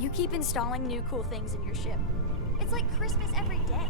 You keep installing new cool things in your ship. It's like Christmas every day.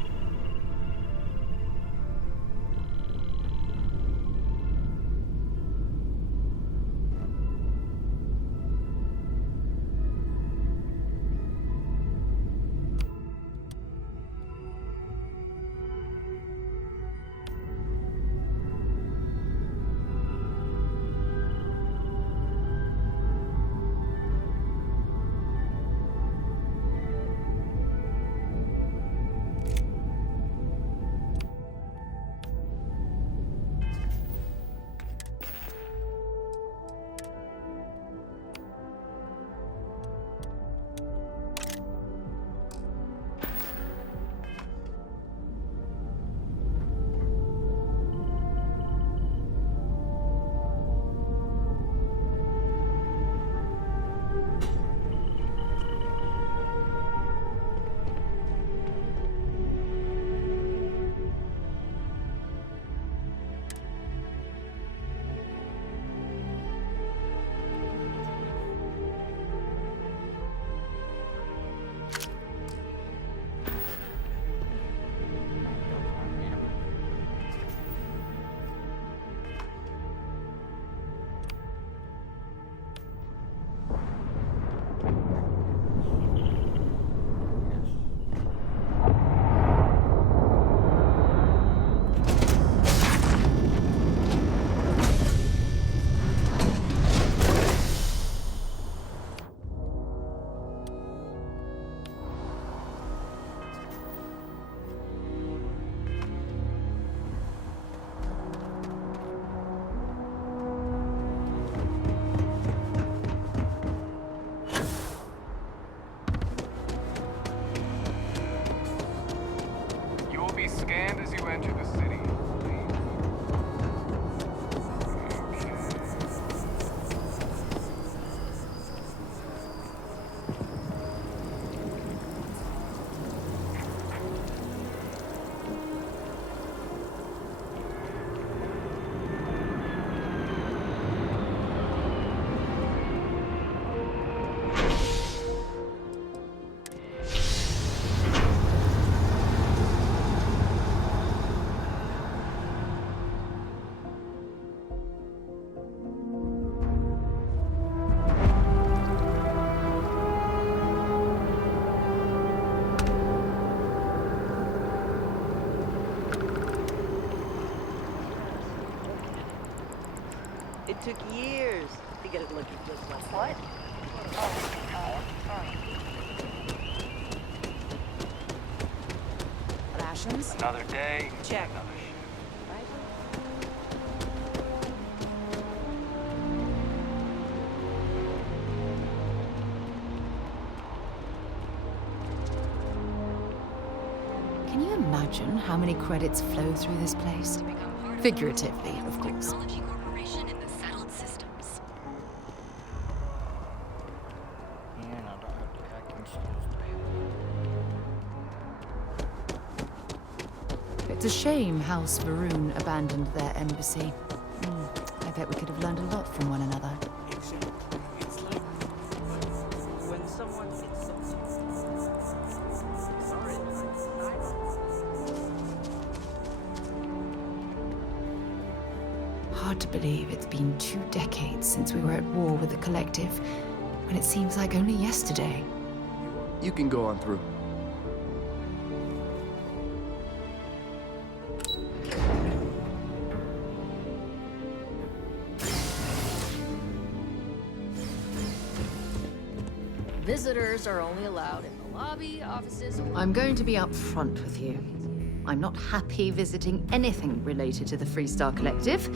It took years to get it looking just like what? Rations? Another day. Check. Another Can you imagine how many credits flow through this place? Figuratively, of course. It's a shame House Varun abandoned their embassy. I bet we could have learned a lot from one another. It's like when someone hits something. Sorry. Hard to believe it's been 2 decades since we were at war with the Collective, when it seems like only yesterday. You can go on through. Visitors are only allowed in the lobby, offices, or... I'm going to be upfront with you. I'm not happy visiting anything related to the Freestar Collective,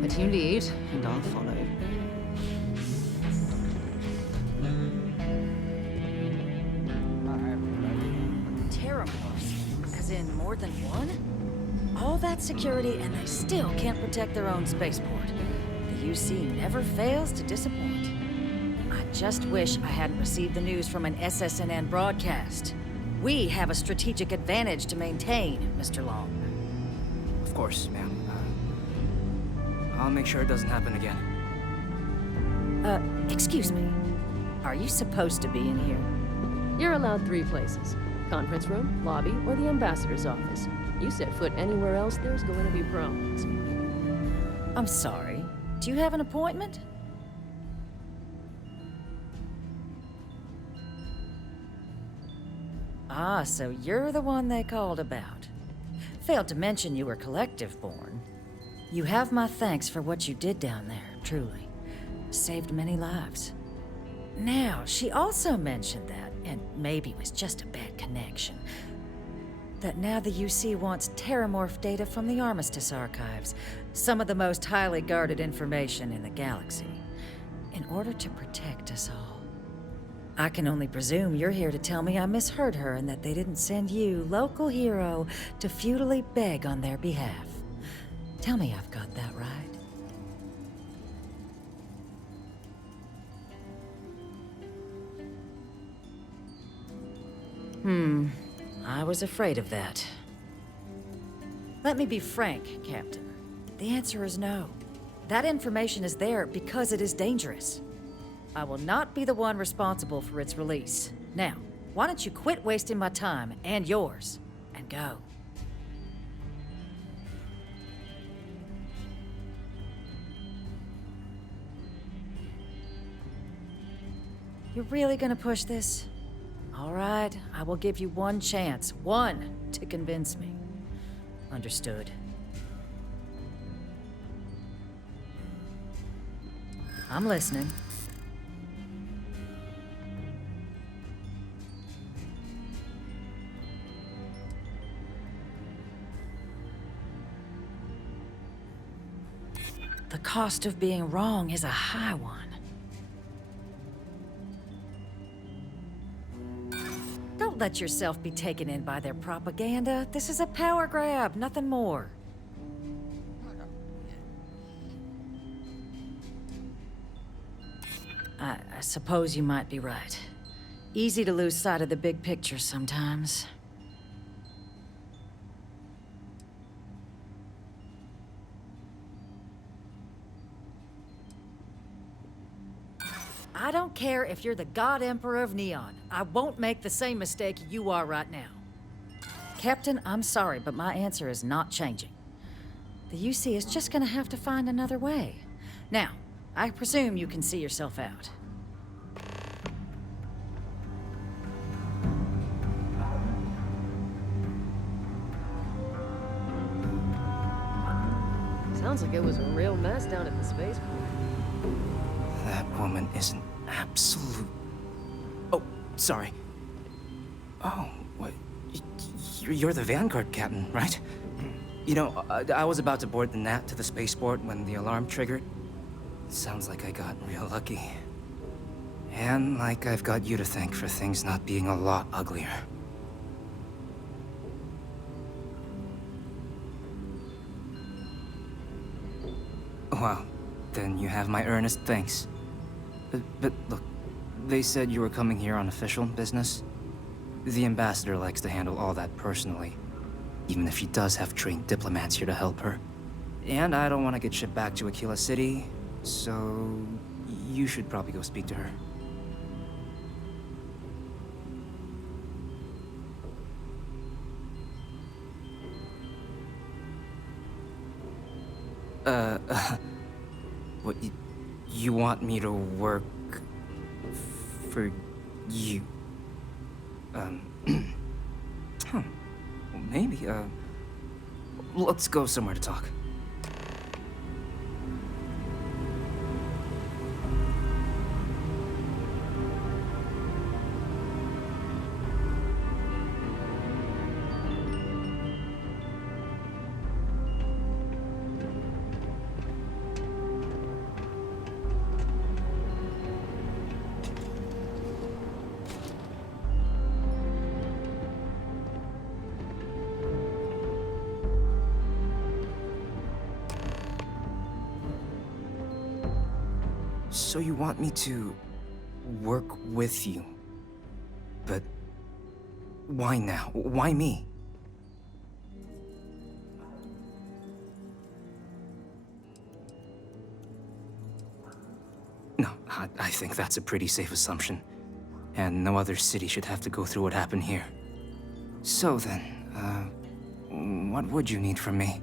but you lead, and I'll follow. Terramorphs, as in more than one? All that security and they still can't protect their own spaceport. The UC never fails to disappoint. I just wish I hadn't received the news from an SSNN broadcast. We have a strategic advantage to maintain, Mr. Long. Of course, ma'am. I'll make sure it doesn't happen again. Excuse me. Are you supposed to be in here? You're allowed 3 places. Conference room, lobby, or the ambassador's office. You set foot anywhere else, there's going to be problems. I'm sorry. Do you have an appointment? Ah, so you're the one they called about. Failed to mention you were collective-born. You have my thanks for what you did down there, truly. Saved many lives. Now, she also mentioned that, and maybe it was just a bad connection, that now the UC wants terramorph data from the Armistice archives, some of the most highly guarded information in the galaxy, in order to protect us all. I can only presume you're here to tell me I misheard her and that they didn't send you, local hero, to futilely beg on their behalf. Tell me I've got that right. I was afraid of that. Let me be frank, Captain. The answer is no. That information is there because it is dangerous. I will not be the one responsible for its release. Now, why don't you quit wasting my time and yours, and go? You're really gonna push this? All right, I will give you one chance, one, to convince me. Understood. I'm listening. The cost of being wrong is a high one. Don't let yourself be taken in by their propaganda. This is a power grab, nothing more. I suppose you might be right. Easy to lose sight of the big picture sometimes. I don't care if you're the God Emperor of Neon. I won't make the same mistake you are right now. Captain, I'm sorry, but my answer is not changing. The UC is just gonna have to find another way. Now, I presume you can see yourself out. Sounds like it was a real mess down at the spaceport. That woman is an absolute... Oh, sorry. Oh, what? You're the Vanguard captain, right? You know, I was about to board the Nat to the spaceport when the alarm triggered. Sounds like I got real lucky. And like I've got you to thank for things not being a lot uglier. Wow, then you have my earnest thanks. But look, they said you were coming here on official business. The ambassador likes to handle all that personally, even if she does have trained diplomats here to help her. And I don't want to get shipped back to Aquila City, so you should probably go speak to her. What, you want me to work for you? Huh. Well, maybe, let's go somewhere to talk. So you want me to work with you? But why now? Why me? No, I think that's a pretty safe assumption. And no other city should have to go through what happened here. So then, what would you need from me?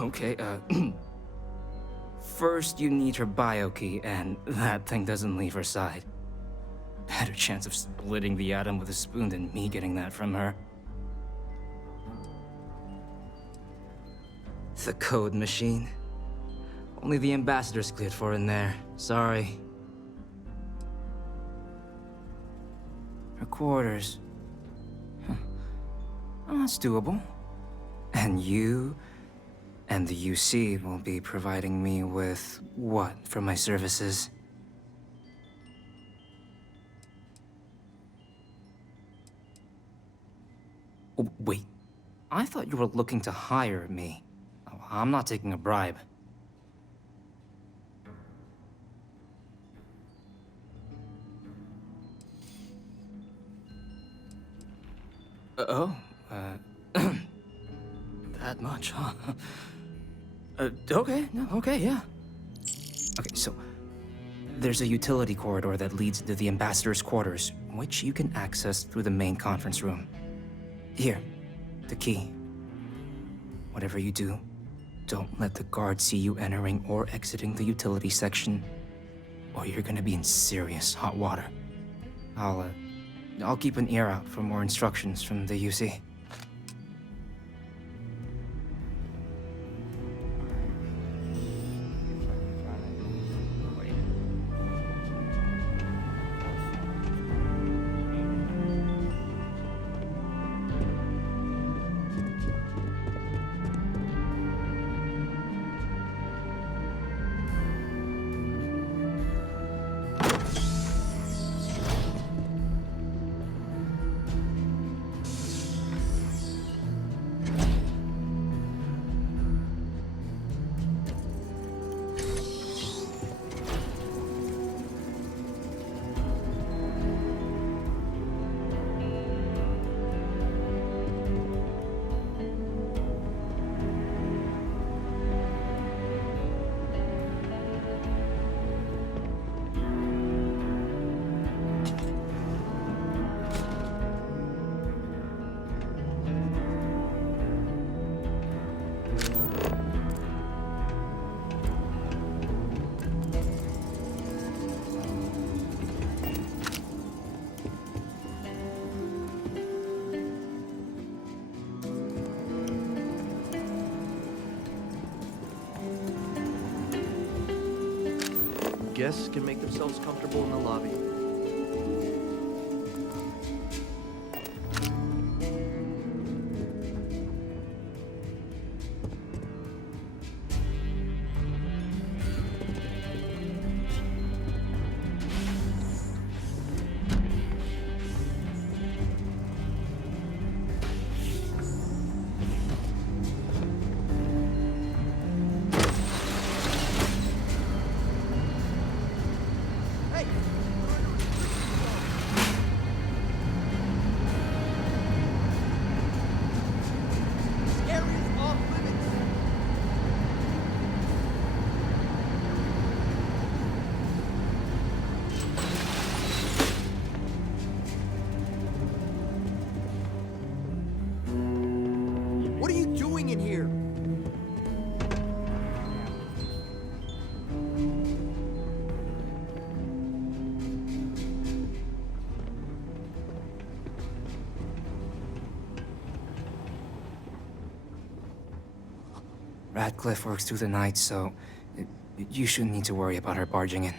Okay, first you need her bio key, and that thing doesn't leave her side. Better chance of splitting the atom with a spoon than me getting that from her. The code machine. Only the ambassador's cleared for in there. Sorry. Her quarters. Huh. Oh, that's doable. And you and the UC will be providing me with what for my services? Oh, wait. I thought you were looking to hire me. Oh, I'm not taking a bribe. That much, huh? Okay, no, okay, yeah. Okay, so there's a utility corridor that leads into the ambassador's quarters, which you can access through the main conference room. Here, the key. Whatever you do, don't let the guards see you entering or exiting the utility section, or you're gonna be in serious hot water. I'll keep an ear out for more instructions from the UC. Guests can make themselves comfortable in the lobby. What are you doing in here? Radcliffe works through the night, so you shouldn't need to worry about her barging in.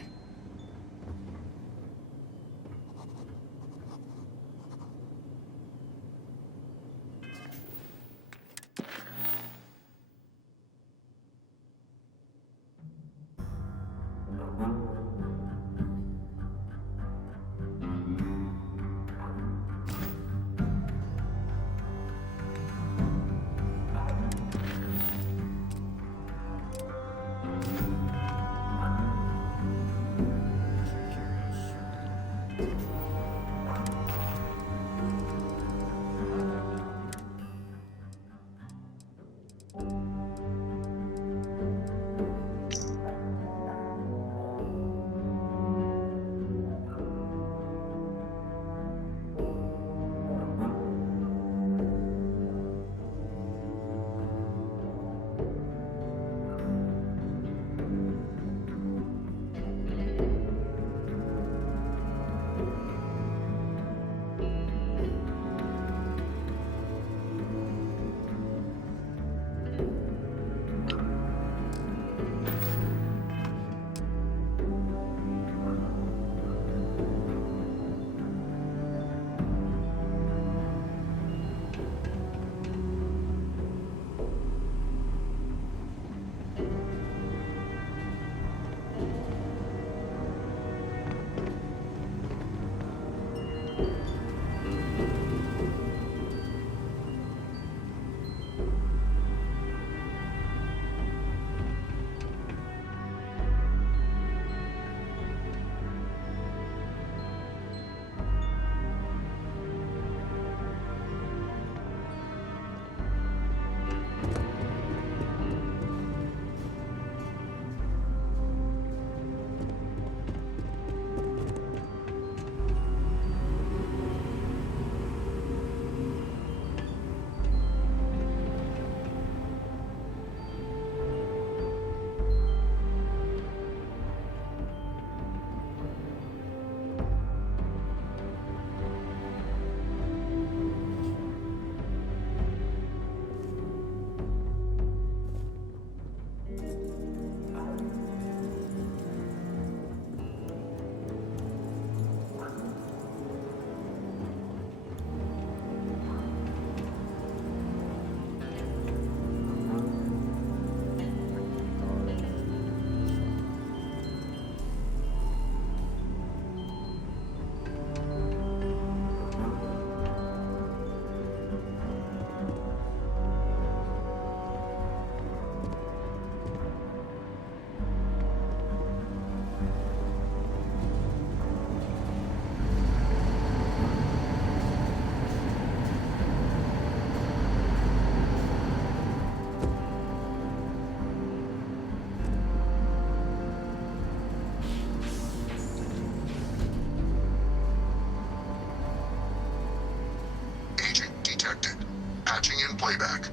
patching in playback.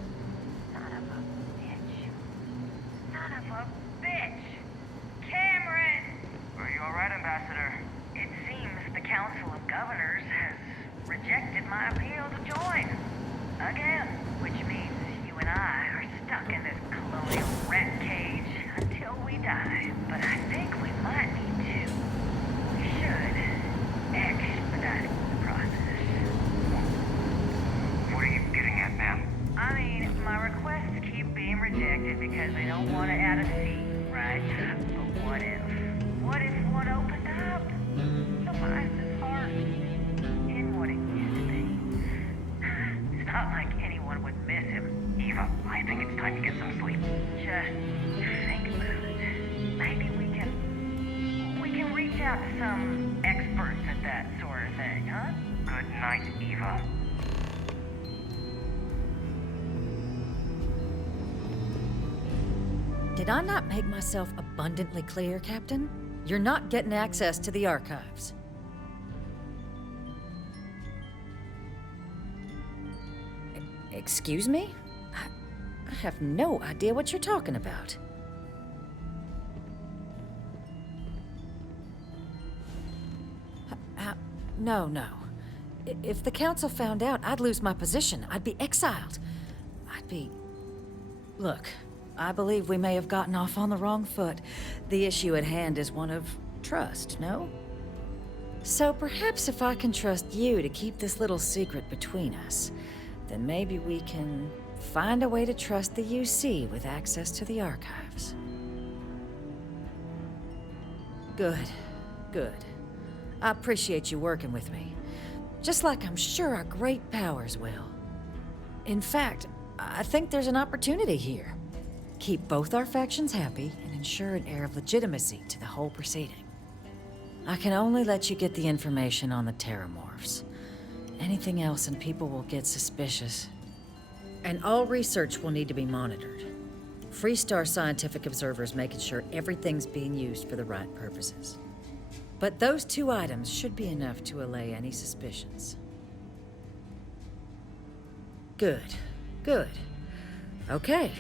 Son of a bitch. Son of a bitch. Cameron! Are you alright, Ambassador? It seems the Council of Governors has rejected my appeal to join. Again. Which means you and I are stuck in this colonial rat cage until we die. But I think we might need to. We should expedite the process. What are you getting at, ma'am? I mean, my requests keep being rejected because they don't want to add a seat, right? But what if? What if one opened up? Tobias' heart in what it used to be. It's not like anyone would miss him. Eva, I think it's time to get some sleep. Just think about it. Maybe we can reach out to some experts at that sort of thing, huh? Good night, Eva. Did I not make myself abundantly clear, Captain? You're not getting access to the archives. Excuse me? I have no idea what you're talking about. No. If the Council found out, I'd lose my position. I'd be exiled. Look, I believe we may have gotten off on the wrong foot. The issue at hand is one of trust, no? So perhaps if I can trust you to keep this little secret between us, then maybe we can find a way to trust the UC with access to the archives. Good. I appreciate you working with me. Just like I'm sure our great powers will. In fact, I think there's an opportunity here. Keep both our factions happy and ensure an air of legitimacy to the whole proceeding. I can only let you get the information on the Terramorphs. Anything else and people will get suspicious. And all research will need to be monitored. Freestar scientific observers making sure everything's being used for the right purposes. But those 2 items should be enough to allay any suspicions. Good. Okay,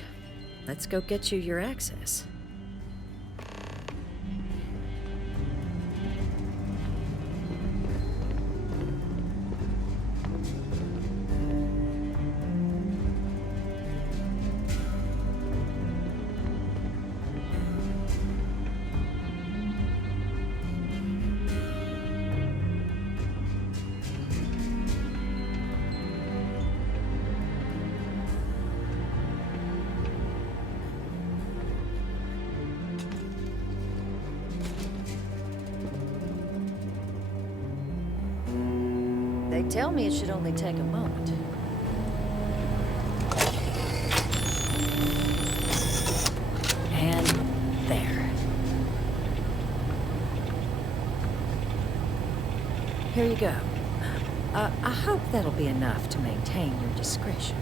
let's go get you your access. They tell me it should only take a moment. And there. Here you go. I hope that'll be enough to maintain your discretion.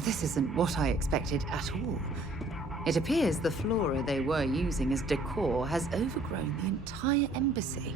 This isn't what I expected at all. It appears the flora they were using as decor has overgrown the entire embassy.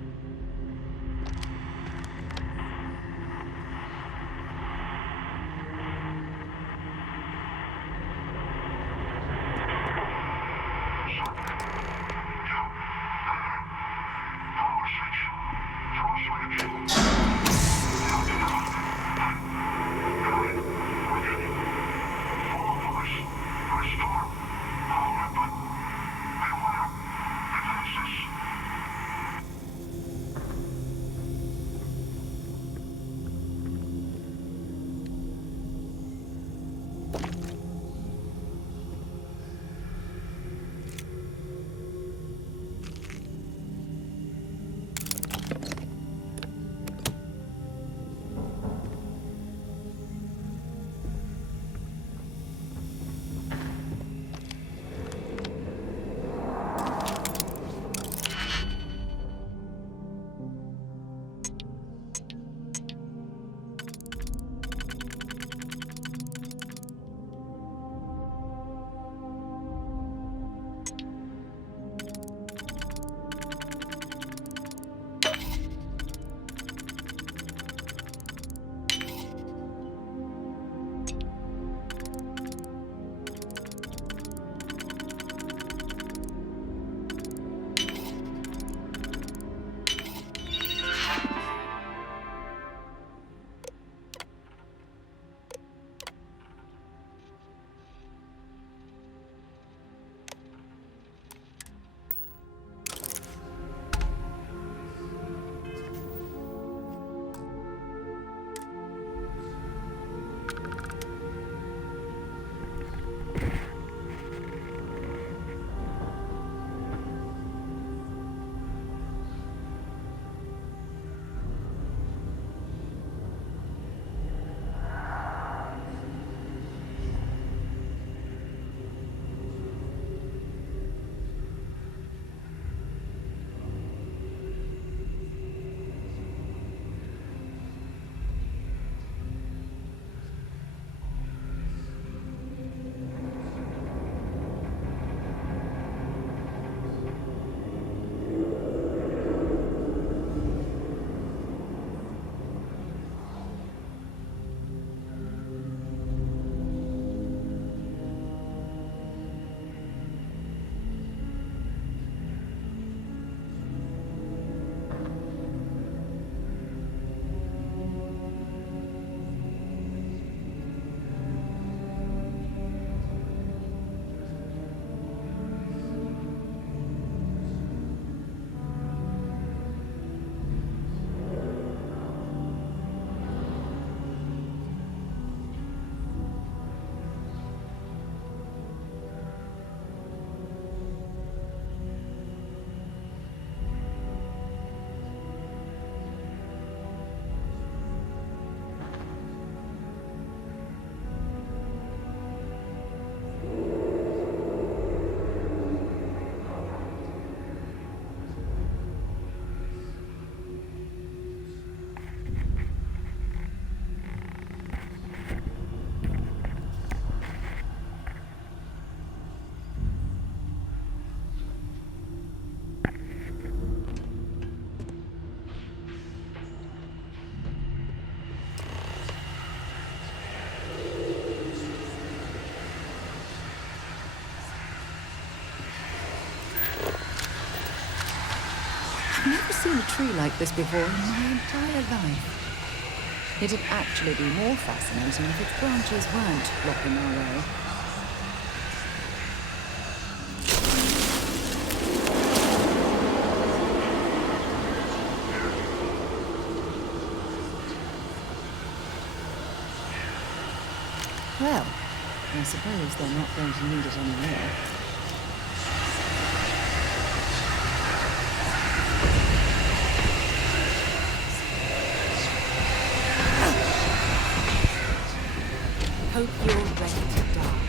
I've never seen a tree like this before in my entire life. It'd actually be more fascinating if its branches weren't blocking our way. Well, I suppose they're not going to need it anymore. Hope you're ready to die.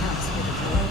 That's what it was.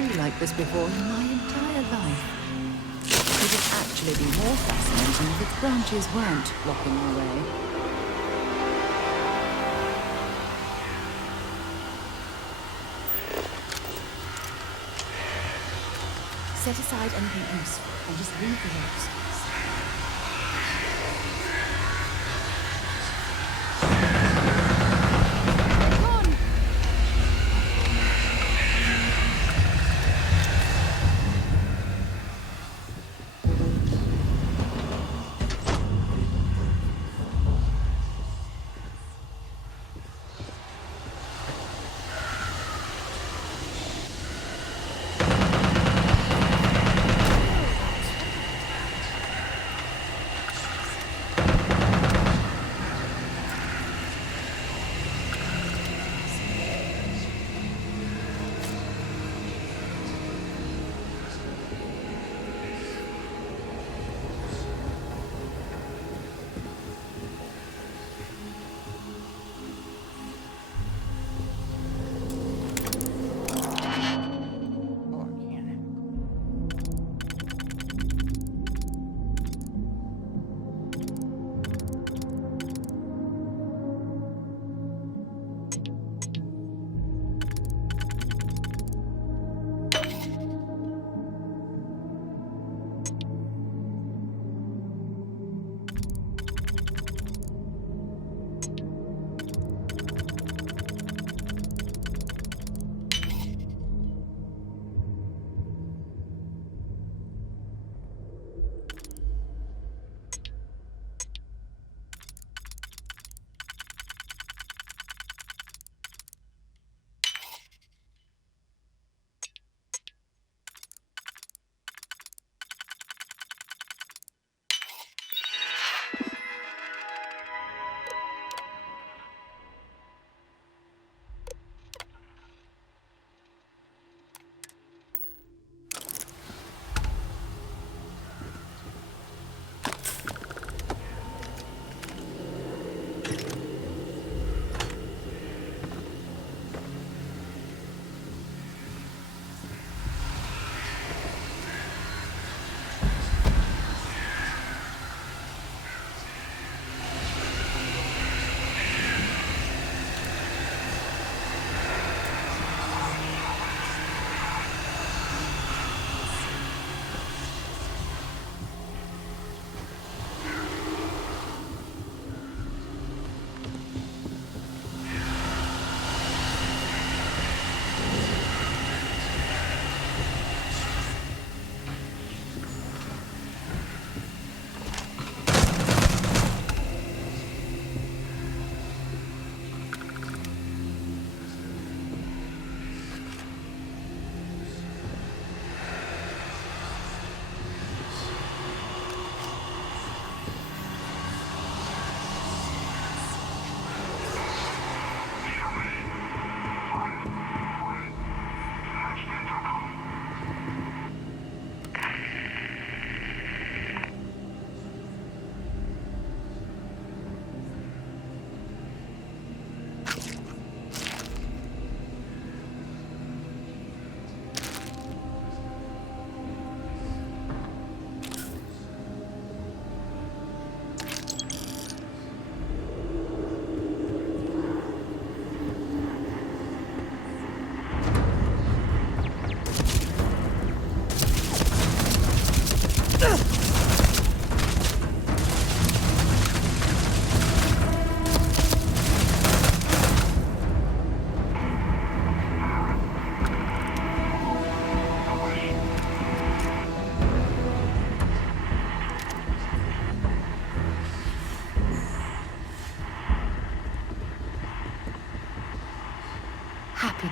tree like this before in my entire life. It would actually be more fascinating if its branches weren't blocking the way. Set aside anything useful and just leave the rest.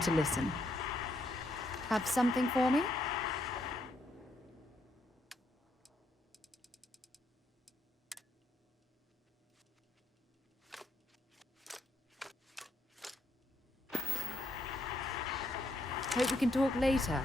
to listen. Have something for me? Hope we can talk later.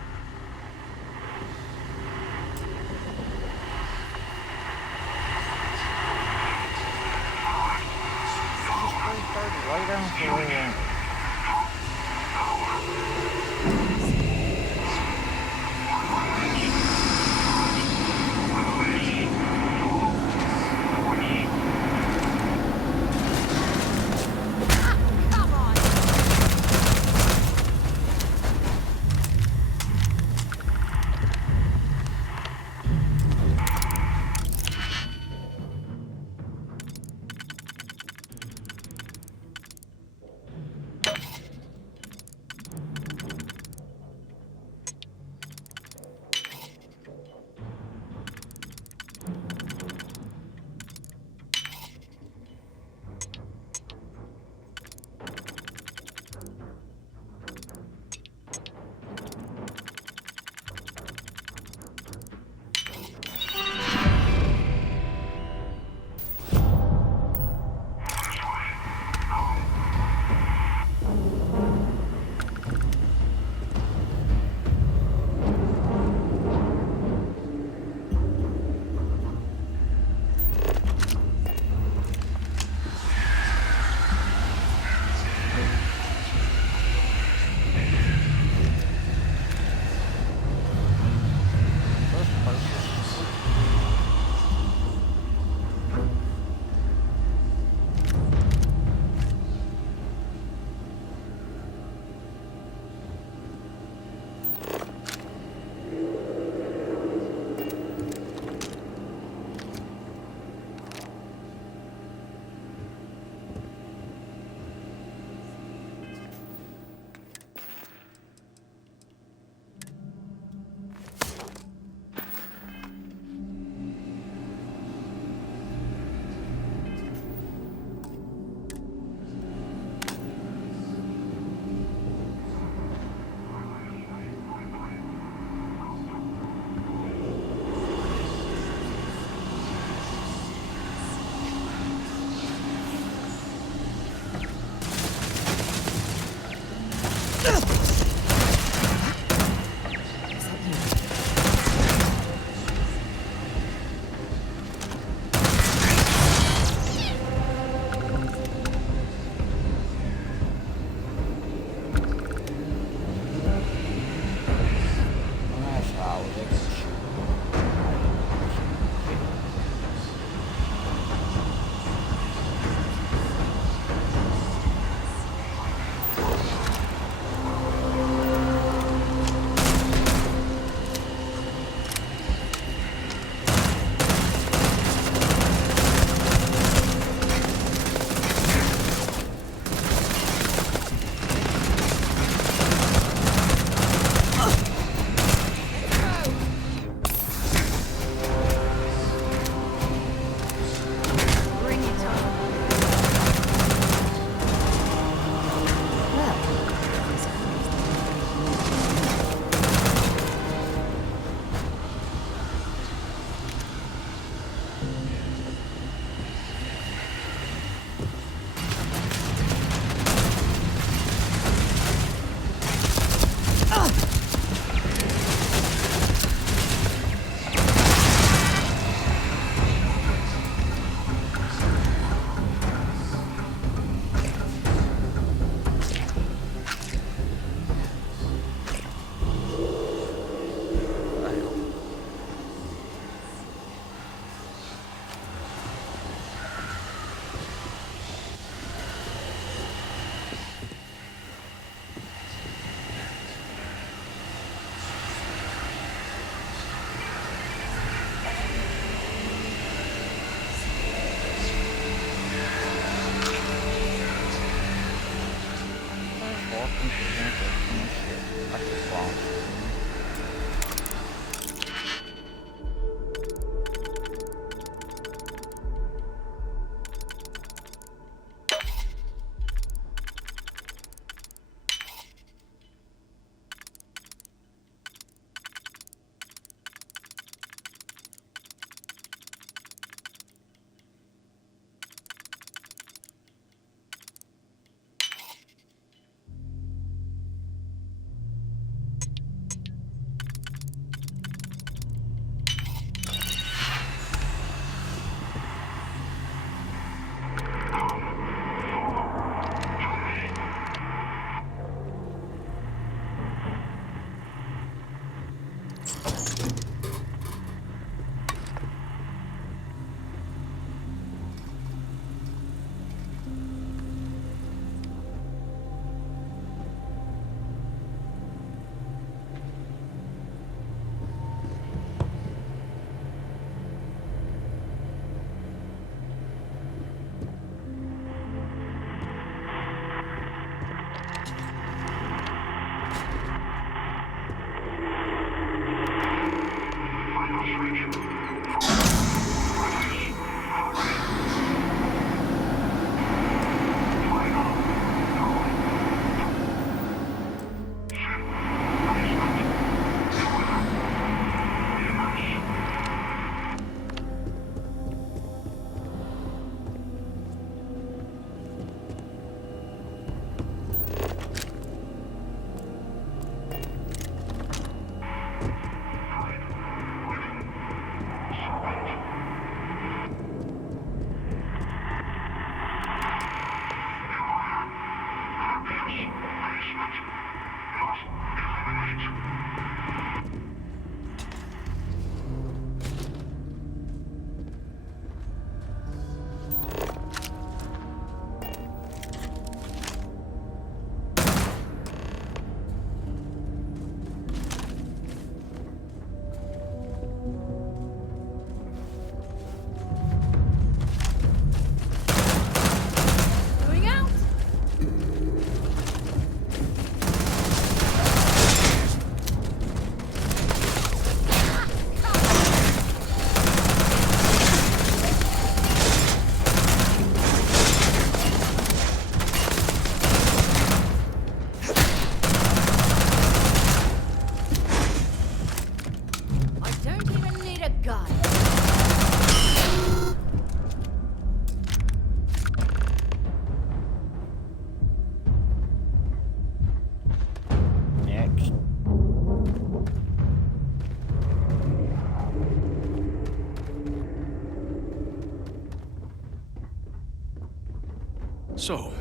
So,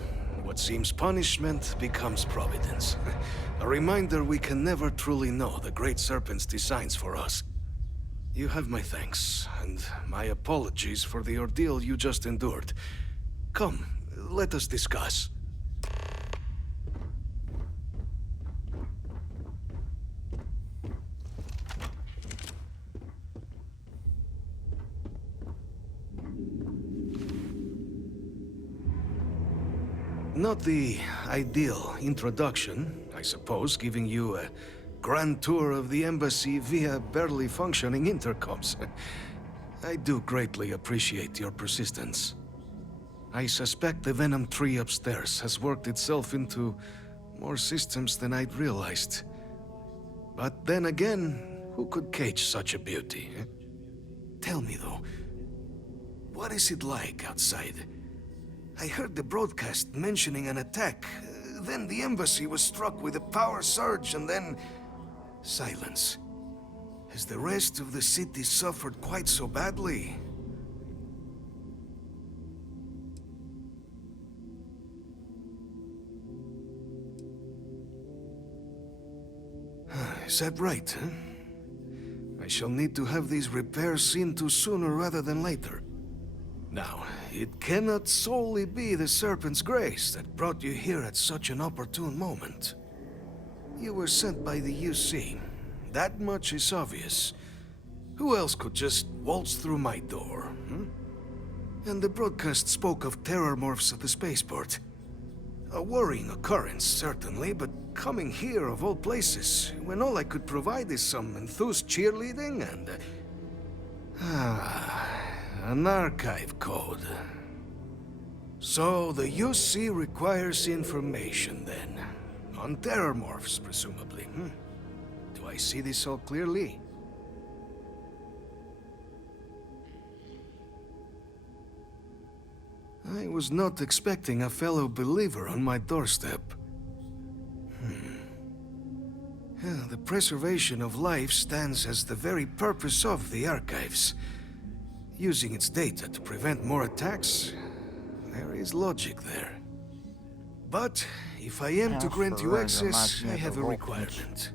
what seems punishment becomes providence. A reminder we can never truly know the Great Serpent's designs for us. You have my thanks, and my apologies for the ordeal you just endured. Come, let us discuss. Not the ideal introduction, I suppose, giving you a grand tour of the embassy via barely functioning intercoms. I do greatly appreciate your persistence. I suspect the Venom tree upstairs has worked itself into more systems than I'd realized. But then again, who could cage such a beauty? Eh? Tell me though, what is it like outside? I heard the broadcast mentioning an attack. Then the embassy was struck with a power surge and then... silence. Has the rest of the city suffered quite so badly? Is that right, huh? I shall need to have these repairs seen to sooner rather than later. Now, it cannot solely be the Serpent's grace that brought you here at such an opportune moment. You were sent by the UC. That much is obvious. Who else could just waltz through my door, hmm? And the broadcast spoke of terror morphs at the spaceport. A worrying occurrence, certainly, but coming here of all places, when all I could provide is some enthused cheerleading and... an archive code. So the UC requires information, then. On terror morphs, presumably, hmm? Do I see this all clearly? I was not expecting a fellow believer on my doorstep. Yeah, the preservation of life stands as the very purpose of the archives. Using its data to prevent more attacks, there is logic there. But if I am to grant you access, I have a requirement.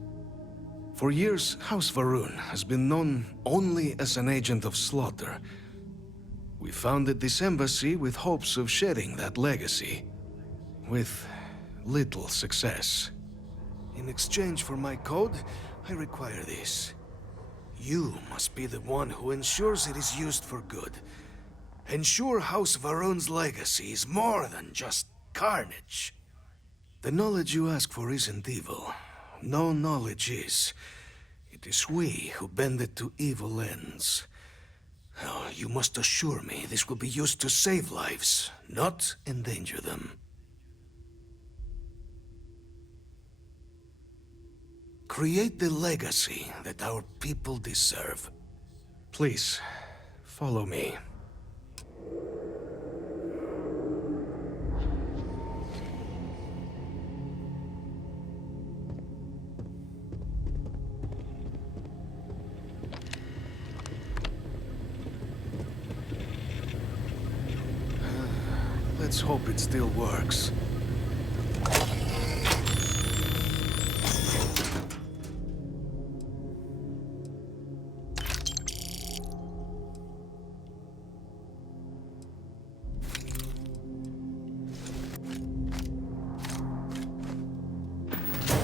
For years, House Varun has been known only as an agent of slaughter. We founded this embassy with hopes of shedding that legacy, with little success. In exchange for my code, I require this. You must be the one who ensures it is used for good. Ensure House Varun's legacy is more than just carnage. The knowledge you ask for isn't evil. No knowledge is. It is we who bend it to evil ends. Oh, you must assure me this will be used to save lives, not endanger them. Create the legacy that our people deserve. Please, follow me. Let's hope it still works.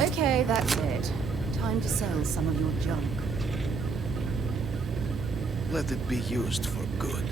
Okay, that's it. Time to sell some of your junk. Let it be used for good.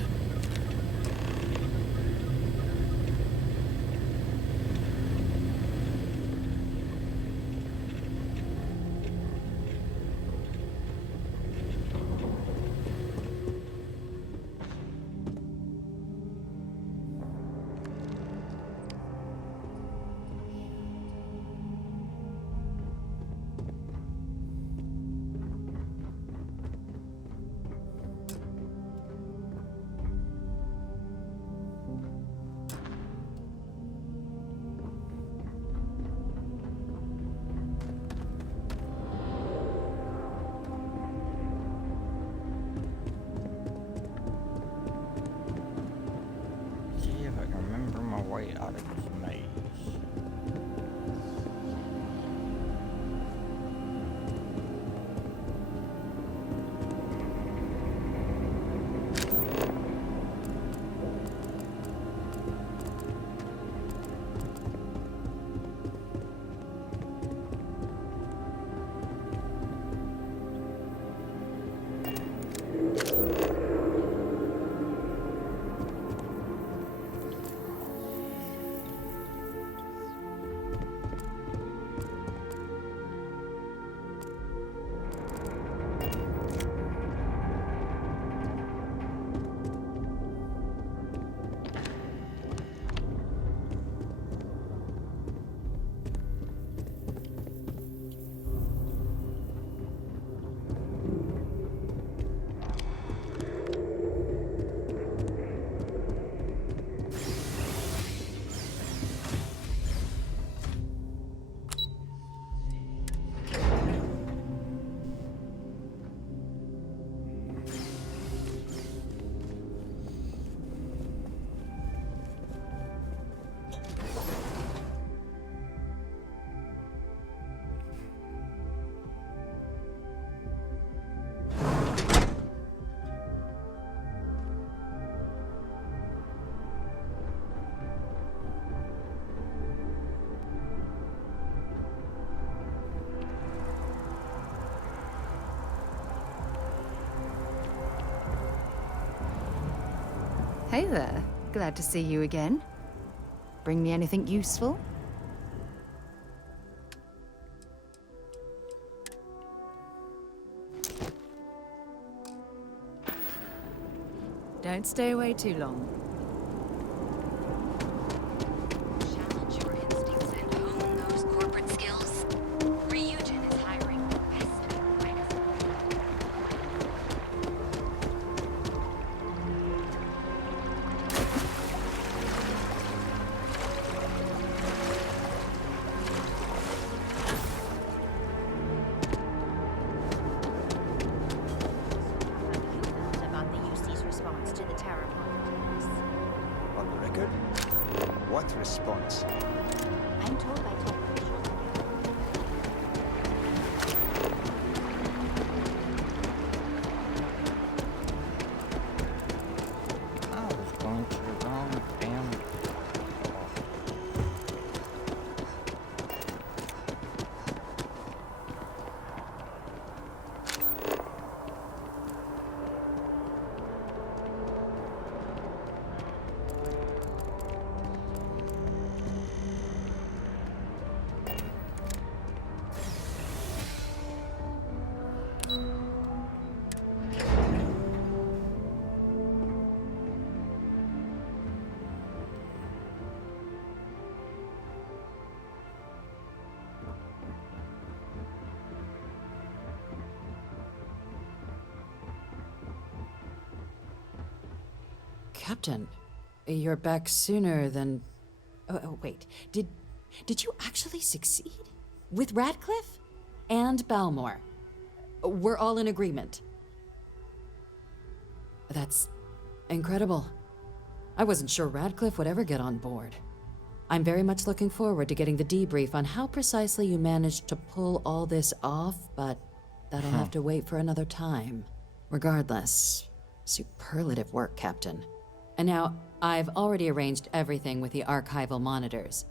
way out of this maze. Hey there. Glad to see you again. Bring me anything useful? Don't stay away too long. Challenge your instincts and hone those corporate skills. Ryujin is hiring the best and brightest. About the UC's response to the Terra politics. On the record? What response? I'm told by top officials. I was going to the wrong damn door. Captain, you're back sooner than... Oh, wait. Did you actually succeed? With Radcliffe? And Balmore? We're all in agreement. That's incredible. I wasn't sure Radcliffe would ever get on board. I'm very much looking forward to getting the debrief on how precisely you managed to pull all this off, but that'll have to wait for another time. Regardless, superlative work, Captain. And now, I've already arranged everything with the archival monitors.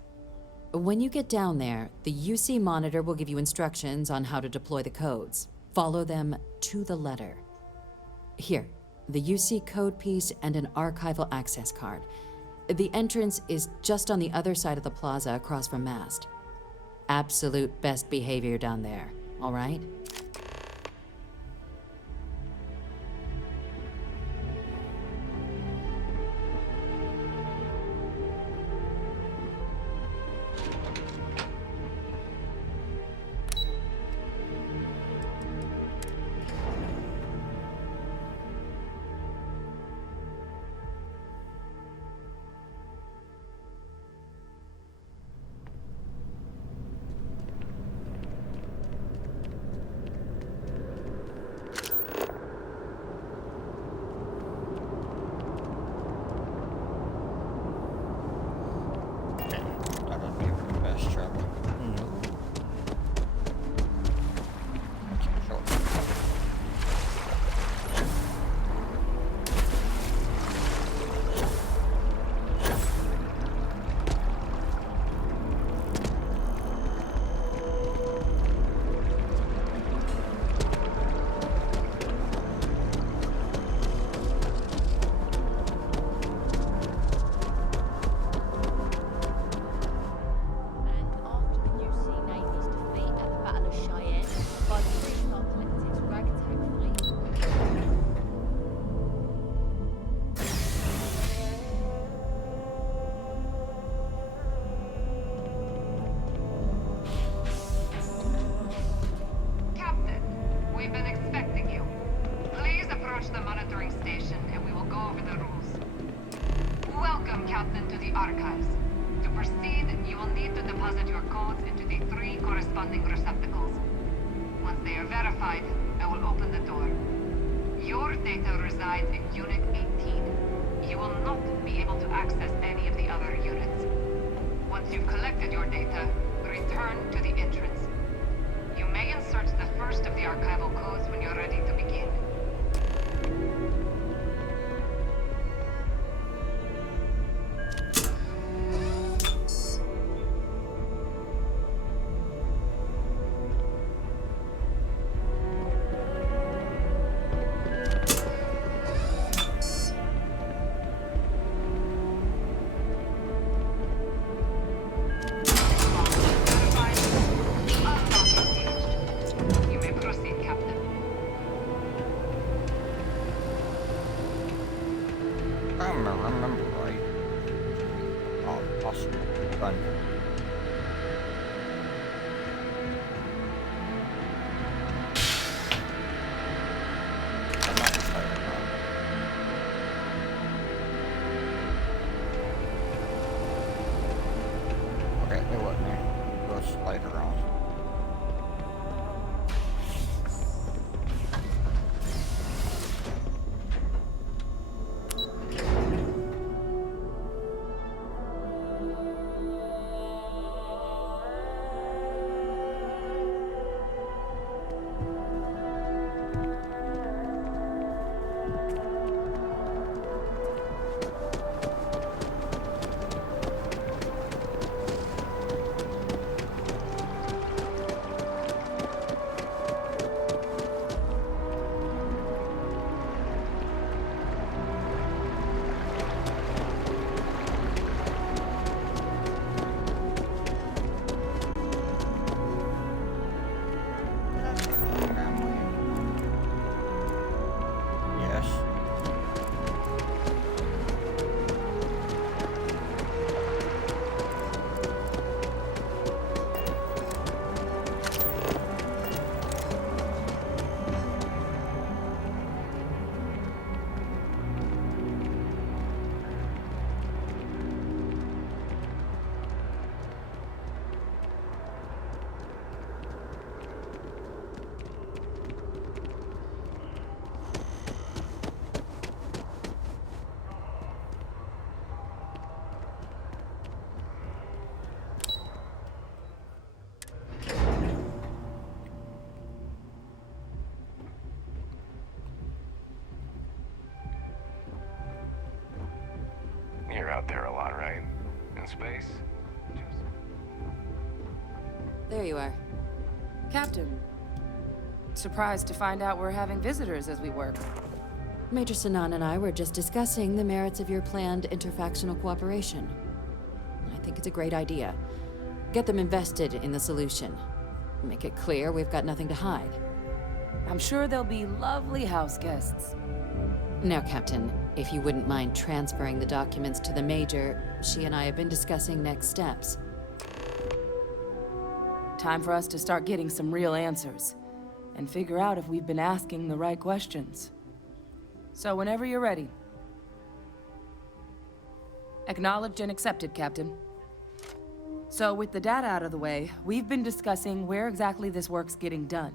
When you get down there, the UC monitor will give you instructions on how to deploy the codes. Follow them to the letter. Here, the UC code piece and an archival access card. The entrance is just on the other side of the plaza across from Mast. Absolute best behavior down there, all right? Welcome, Captain, to the archives. To proceed, you will need to deposit your codes into the 3 corresponding receptacles. Once they are verified, I will open the door. Your data resides in Unit 18. You will not be able to access any of the other units. Once you've collected your data, return to the entrance. You may insert the first of the archival codes when you're ready to begin. You may proceed, Captain. I remember right. Oh, awesome. Done. I'm not excited about it. Okay, it wasn't there. It was later on. Yes. You're out there a lot, right? In space? There you are. Captain. Surprised to find out we're having visitors as we work. Major Sinan and I were just discussing the merits of your planned interfactional cooperation. I think it's a great idea. Get them invested in the solution. Make it clear we've got nothing to hide. I'm sure they'll be lovely house guests. Now, Captain, if you wouldn't mind transferring the documents to the Major, she and I have been discussing next steps. Time for us to start getting some real answers, and figure out if we've been asking the right questions. So whenever you're ready. Acknowledged and accepted, Captain. So with the data out of the way, we've been discussing where exactly this work's getting done.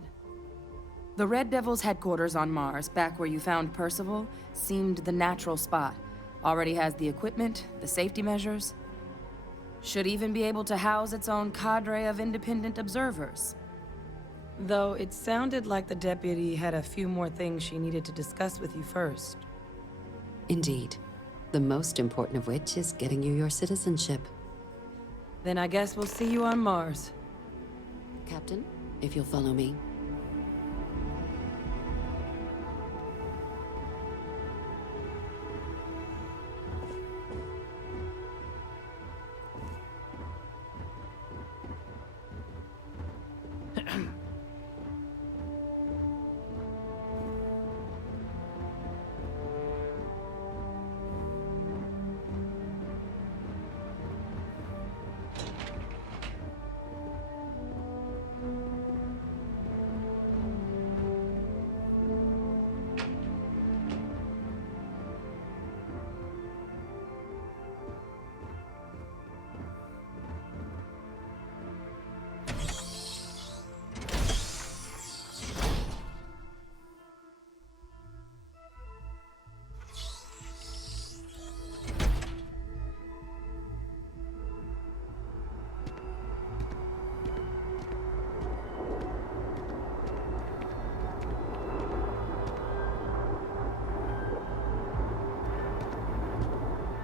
The Red Devil's headquarters on Mars, back where you found Percival, seemed the natural spot. Already has the equipment, the safety measures. Should even be able to house its own cadre of independent observers. Though it sounded like the deputy had a few more things she needed to discuss with you first. Indeed. The most important of which is getting you your citizenship. Then I guess we'll see you on Mars. Captain, if you'll follow me.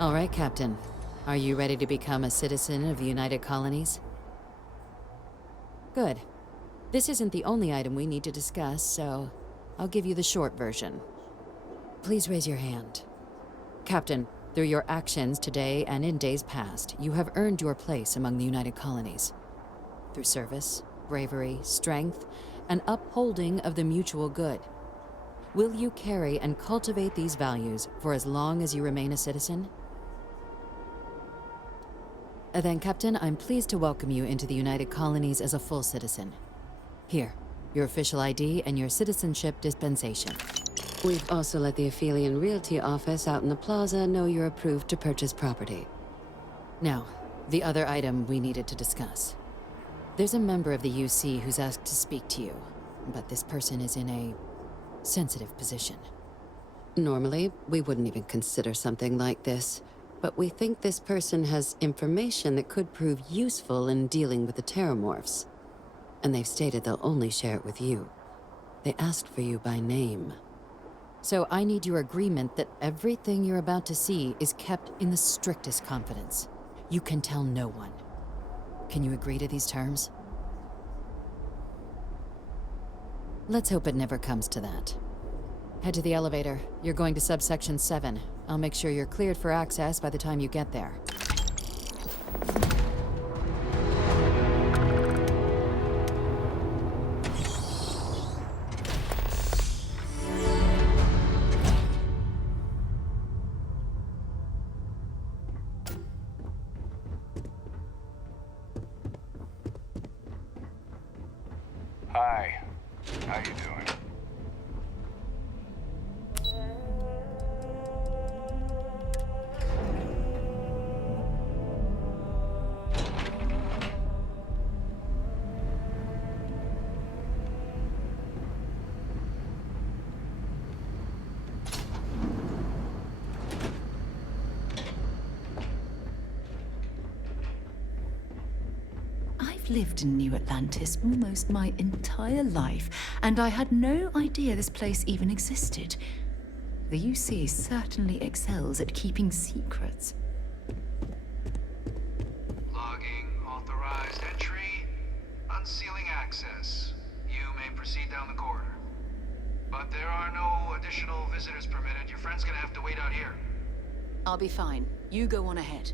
All right, Captain. Are you ready to become a citizen of the United Colonies? Good. This isn't the only item we need to discuss, so I'll give you the short version. Please raise your hand. Captain, through your actions today and in days past, you have earned your place among the United Colonies. Through service, bravery, strength, and upholding of the mutual good. Will you carry and cultivate these values for as long as you remain a citizen? Then, Captain, I'm pleased to welcome you into the United Colonies as a full citizen. Here, your official ID and your citizenship dispensation. We've also let the Aphelion Realty office out in the plaza know you're approved to purchase property. Now, the other item we needed to discuss. There's a member of the UC who's asked to speak to you, but this person is in a sensitive position. Normally, we wouldn't even consider something like this, but we think this person has information that could prove useful in dealing with the Terramorphs. And they've stated they'll only share it with you. They asked for you by name. So I need your agreement that everything you're about to see is kept in the strictest confidence. You can tell no one. Can you agree to these terms? Let's hope it never comes to that. Head to the elevator. You're going to subsection 7. I'll make sure you're cleared for access by the time you get there. Hi. How you doing? I've lived in New Atlantis almost my entire life, and I had no idea this place even existed. The UC certainly excels at keeping secrets. Logging authorized entry. Unsealing access. You may proceed down the corridor. But there are no additional visitors permitted. Your friend's gonna have to wait out here. I'll be fine. You go on ahead.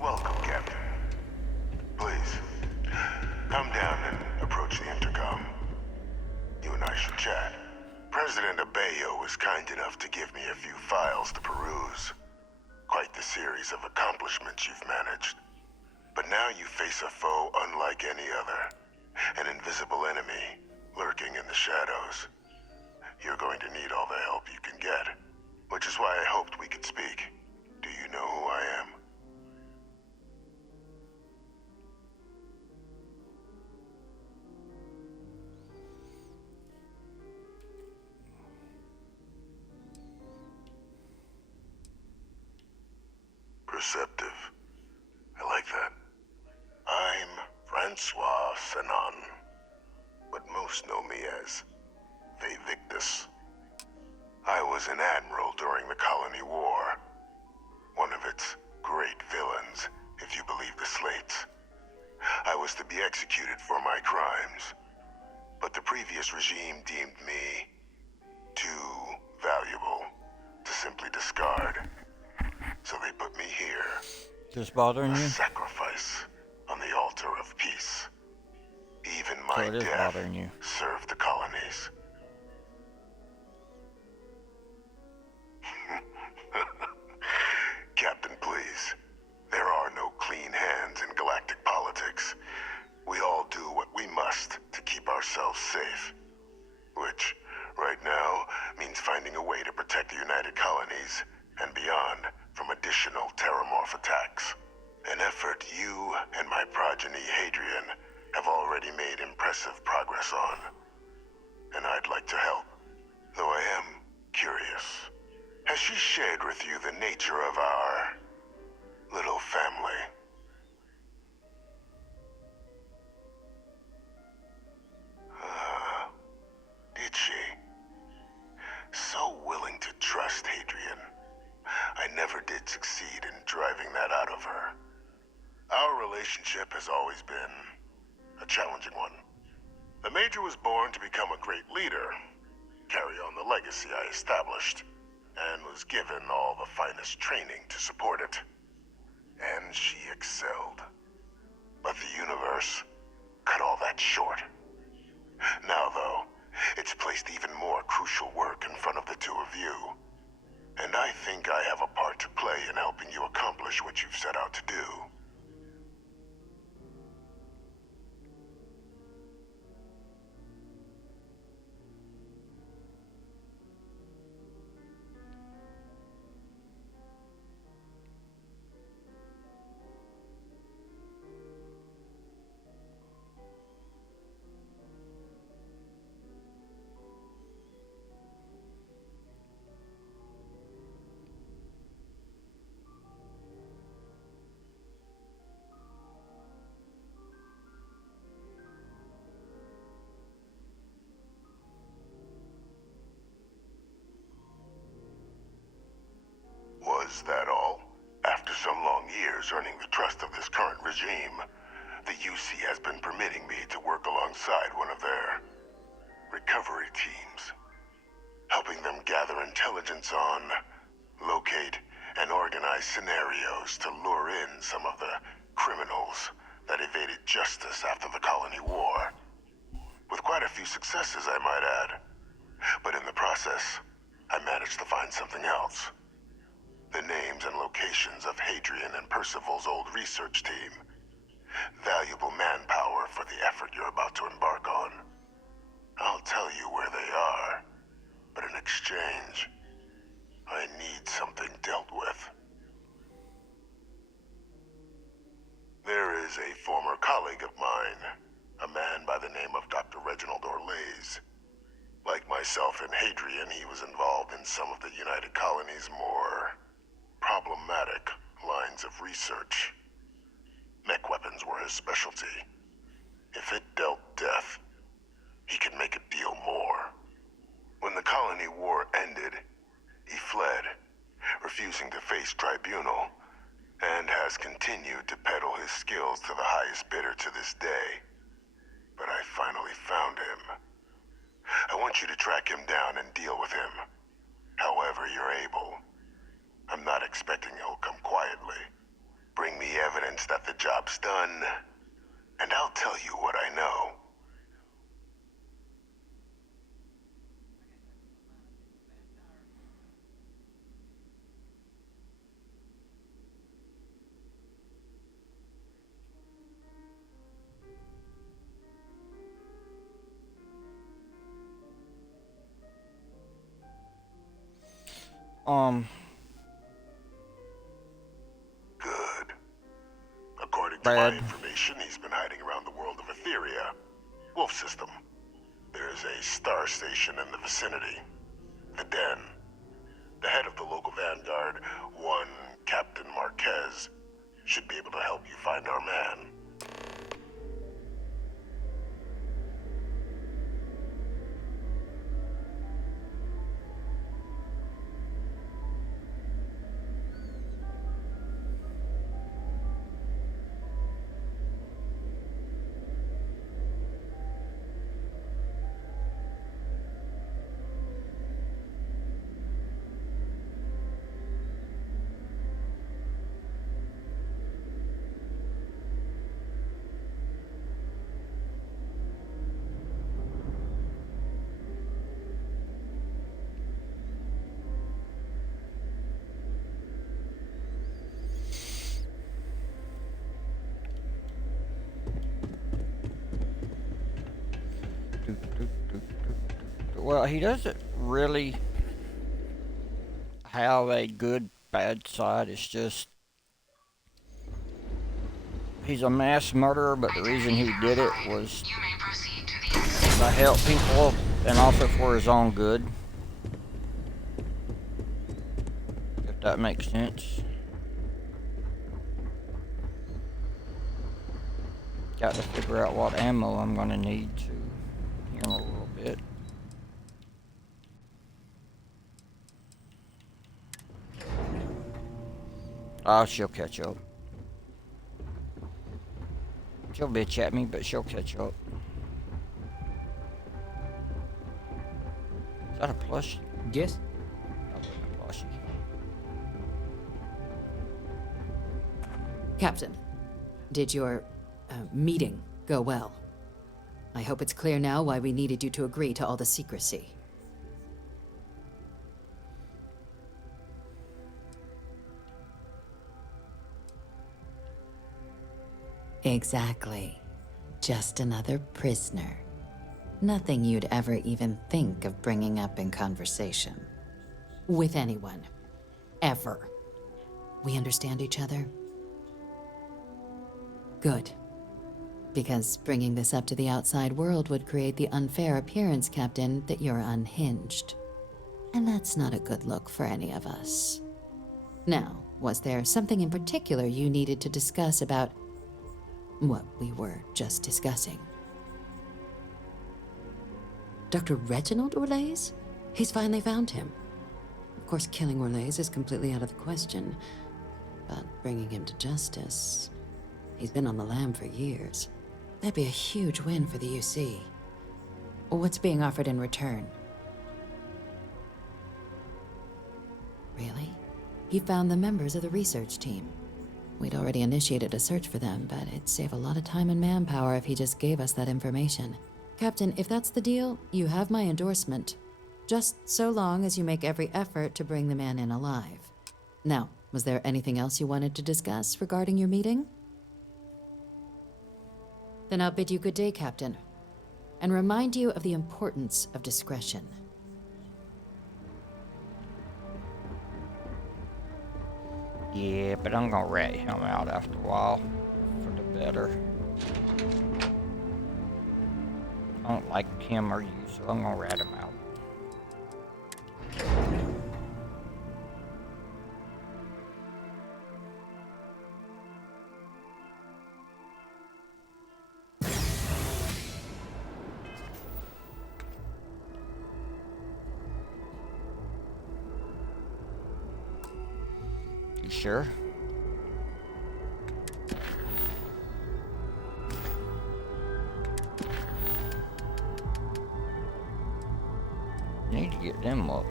Welcome, Captain. Please, come down and approach the intercom. You and I should chat. President Abeyo was kind enough to give me a few files to peruse. Quite the series of accomplishments you've managed. But now you face a foe unlike any other. An invisible enemy, lurking in the shadows. You're going to need all the help you can get. Which is why I hoped we could speak. Do you know who I am? Perceptive. I like that. I'm Francois Sanon, but most know me as Victus. I was an admiral during the Colony War. One of its great villains, if you believe the slates. I was to be executed for my crimes, but the previous regime deemed me too valuable to simply discard. So they put me here. Just bothering a you? Sacrifice on the altar of peace. Even my So it is death bothering you. served the colonies. Captain, please. There are no clean hands in galactic politics. We all do what we must to keep ourselves safe. Which, right now, means finding a way to protect the United Colonies and beyond from additional Terramorph attacks. An effort effort you and my progeny Hadrian have already made impressive progress on. And I'd like to help, though I am curious. Has she shared with you the nature of our little family? Did she? So willing to trust Hadrian. I never did succeed in driving that out of her. Our relationship has always been a challenging one. The Major was born to become a great leader, carry on the legacy I established, and was given all the finest training to support it. And she excelled. But the universe cut all that short. Now, though, it's placed even more crucial work in front of the two of you. And I think I have a part to play in helping you accomplish what you've set out to do. Was that all? After some long years earning the trust of this current regime, the UC has been permitting me to work alongside one of their recovery teams, helping them gather intelligence on, locate, and organize scenarios to lure in some of the criminals that evaded justice after the Colony War. With quite a few successes, I might add. But in the process, I managed to find something else. The names and locations of Hadrian and Percival's old research team. Valuable manpower for the effort you're about to embark on. I'll tell you where they are, but in exchange, I need something dealt with. There is a former colleague of mine, a man by the name of Dr. Reginald Orlaise. Like myself and Hadrian, he was involved in some of the United Colony's more problematic lines of research. Mech weapons were his specialty. If it dealt death, he could make a deal more. When the Colony War ended, he fled, refusing to face tribunal, and has continued to peddle his skills to the highest bidder to this day. But I finally found him. I want you to track him down and deal with him, however you're able. I'm not expecting he'll come quietly. Bring me evidence that the job's done, and I'll tell you what I know. Good. According to my information, he's been hiding around the world of Etheria. Wolf system. There's a star station in the vicinity. The Den. The head of the local vanguard, one Captain Marquez, should be able to help you find our man. Well, he doesn't really have a good bad side. It's just He's a mass murderer, but the reason he did it was to help people and also for his own good. If that makes sense. Got to figure out what ammo I'm gonna need to here in a little bit. Oh, she'll catch up. She'll bitch at me, but she'll catch up. Is that a plushie? Yes. That wasn't a plushie. Captain, did your meeting go well? I hope it's clear now why we needed you to agree to all the secrecy. Exactly. Just another prisoner. Nothing you'd ever even think of bringing up in conversation. With anyone. Ever. We understand each other? Good. Because bringing this up to the outside world would create the unfair appearance, Captain, that you're unhinged. And that's not a good look for any of us. Now, was there something in particular you needed to discuss about what we were just discussing? Dr. Reginald Orlaise? He's finally found him. Of course, killing Orlaise is completely out of the question, but bringing him to justice... He's been on the lam for years. That'd be a huge win for the UC. What's being offered in return? Really? He found the members of the research team. We'd already initiated a search for them, but it'd save a lot of time and manpower if he just gave us that information. Captain, if that's the deal, you have my endorsement. Just so long as you make every effort to bring the man in alive. Now, was there anything else you wanted to discuss regarding your meeting? Then I'll bid you good day, Captain, and remind you of the importance of discretion. Yeah, but I'm gonna rat him out after a while, for the better. I don't like him or you, so I'm gonna rat him out. You sure? You need to get them up.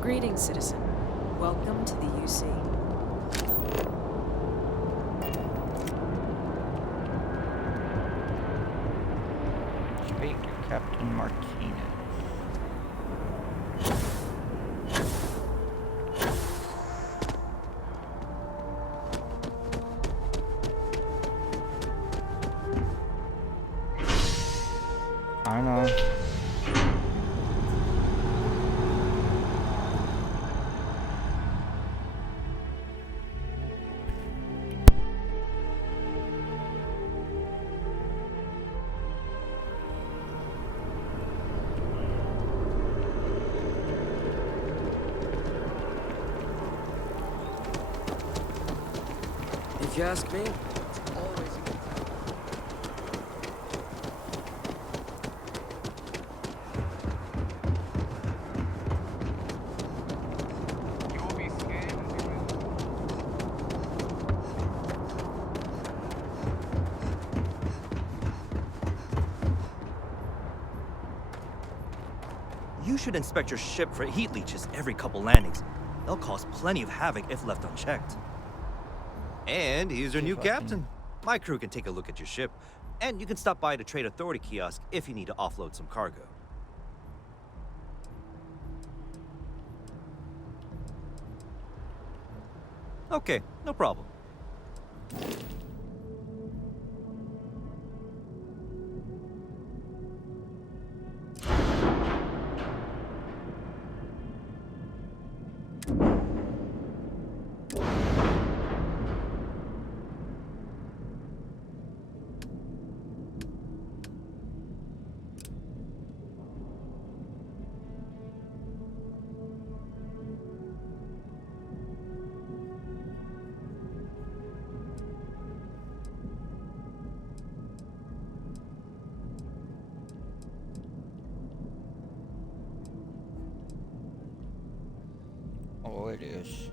Greetings, citizen. Welcome to the UC. Speak to Captain Martinez. I know. If you ask me, it's always a good time. You will be scanned. You should inspect your ship for heat leeches every couple landings. They'll cause plenty of havoc if left unchecked. And he's your new captain. My crew can take a look at your ship, and you can stop by the Trade Authority kiosk if you need to offload some cargo. Okay, no problem. Oh, it is.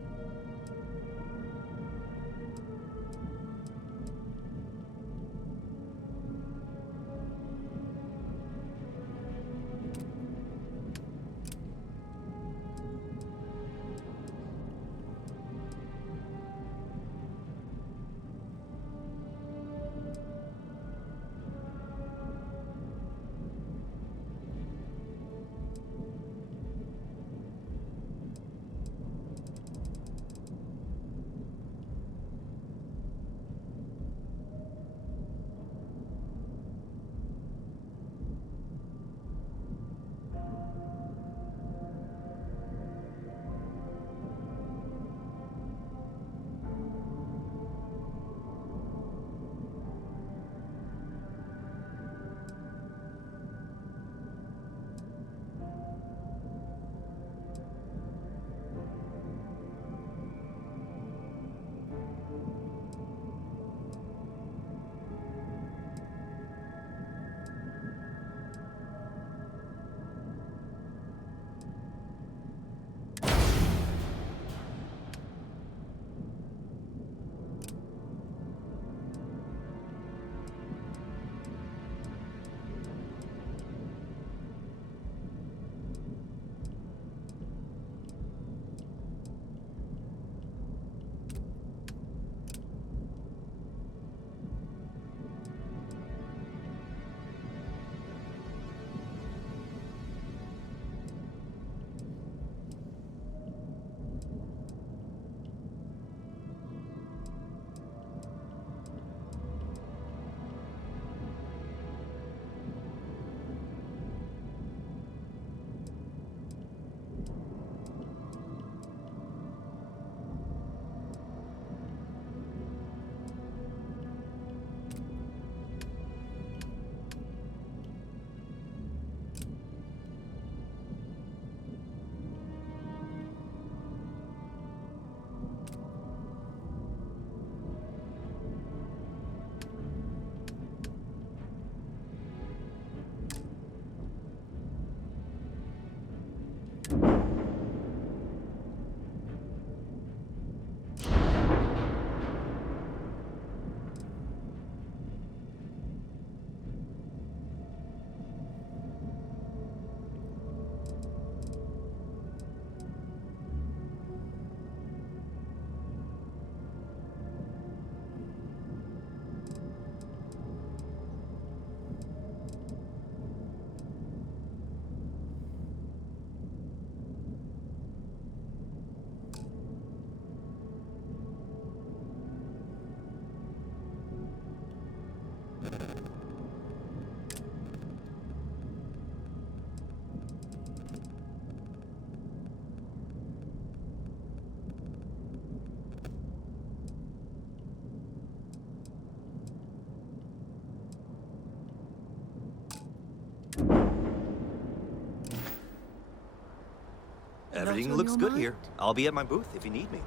Everything looks good here. I'll be at my booth if you need me.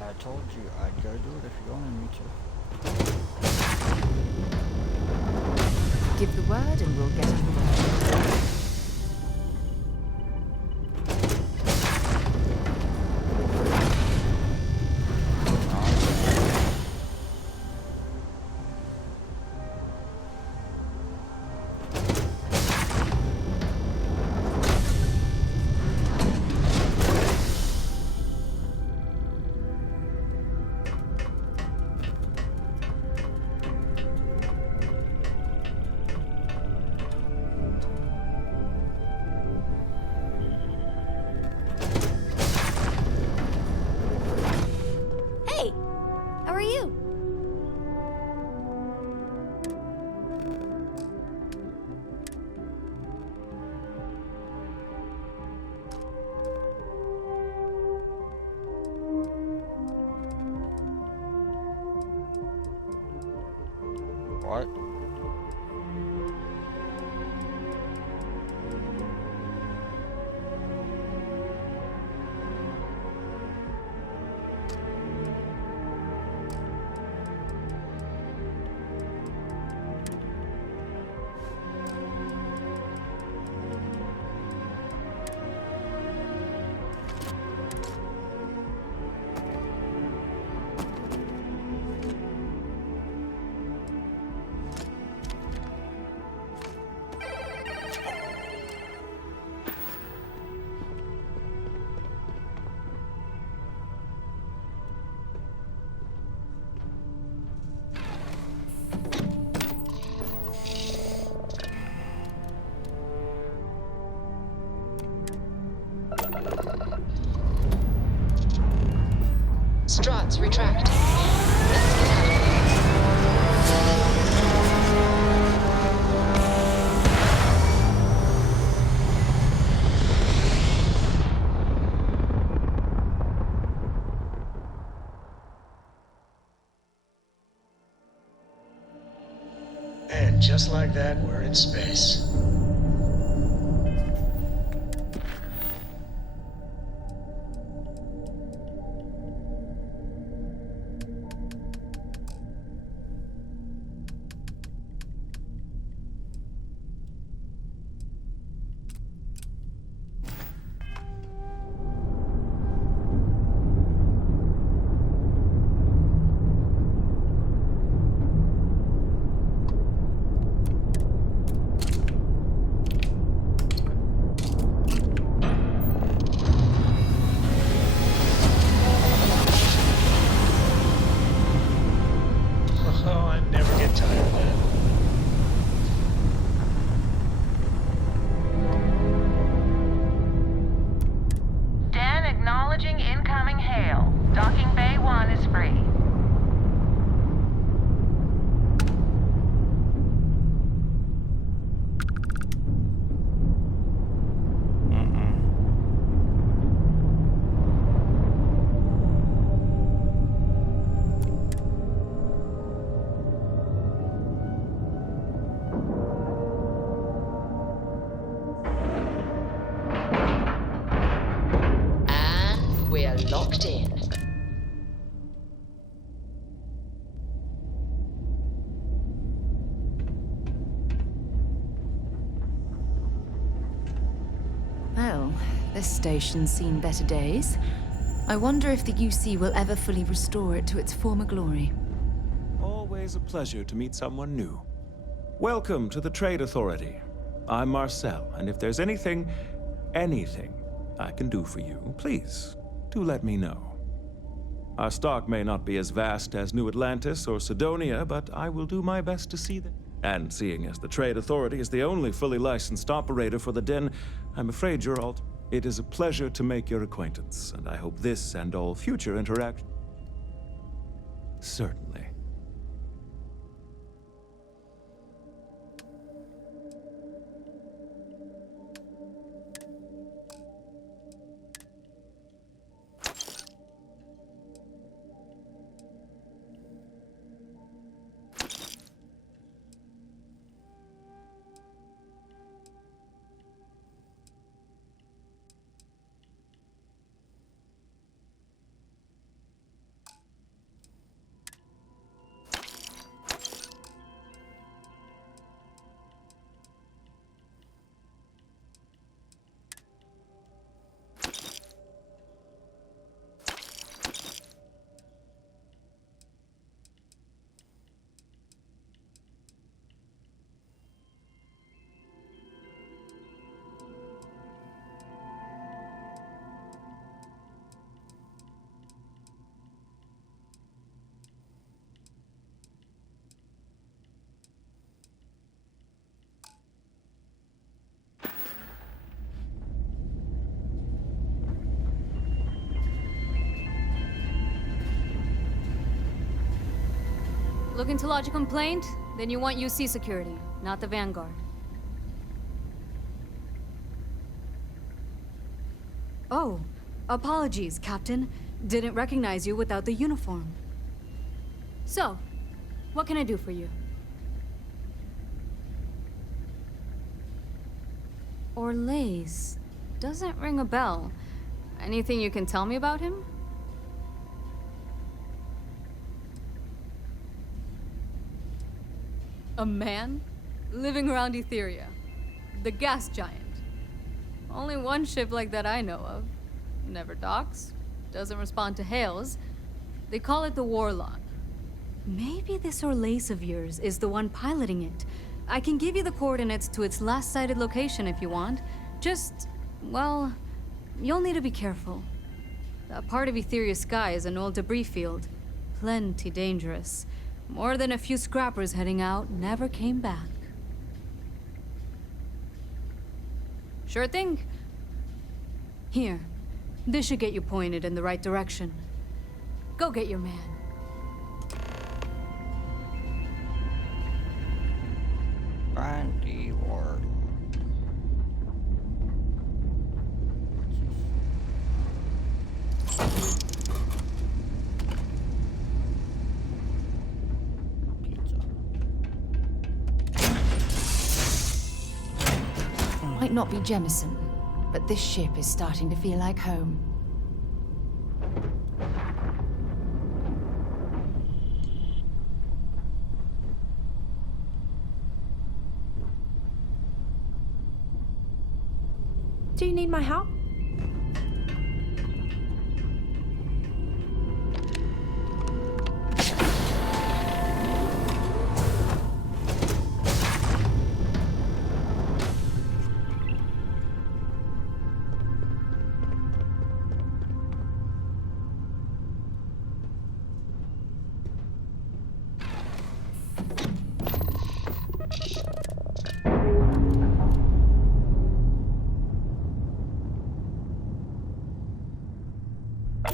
I told you I'd go do it if you wanted me to. Give the word and we'll get underway. How are you? What? Struts retract. Let's get out of here. And just like that, we're in space. Oh, I never get tired of that. Dan acknowledging incoming hail. Docking Bay 1 is free. And we're locked in. Well, this station's seen better days. I wonder if the UC will ever fully restore it to its former glory. Always a pleasure to meet someone new. Welcome to the Trade Authority. I'm Marcel, and if there's anything I can do for you, please, do let me know. Our stock may not be as vast as New Atlantis or Sidonia, but I will do my best to see them. And seeing as the Trade Authority is the only fully licensed operator for the Den, I'm afraid you're all... It is a pleasure to make your acquaintance, and I hope this and all future interactions... Certainly. Looking to lodge a complaint? Then you want UC security, not the Vanguard. Oh, apologies, Captain. Didn't recognize you without the uniform. So, what can I do for you? Orlaise. Doesn't ring a bell. Anything you can tell me about him? A man? Living around Etheria. The gas giant. Only one ship like that I know of. Never docks. Doesn't respond to hails. They call it the Warlock. Maybe this Orlaise of yours is the one piloting it. I can give you the coordinates to its last sighted location if you want. Just, well, you'll need to be careful. That part of Etheria's sky is an old debris field. Plenty dangerous. More than a few scrappers heading out never came back. Sure thing. Here. This should get you pointed in the right direction. Go get your man. Grindy work. Might not be Jemison, but this ship is starting to feel like home. Do you need my help?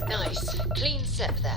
Nice. Clean set there.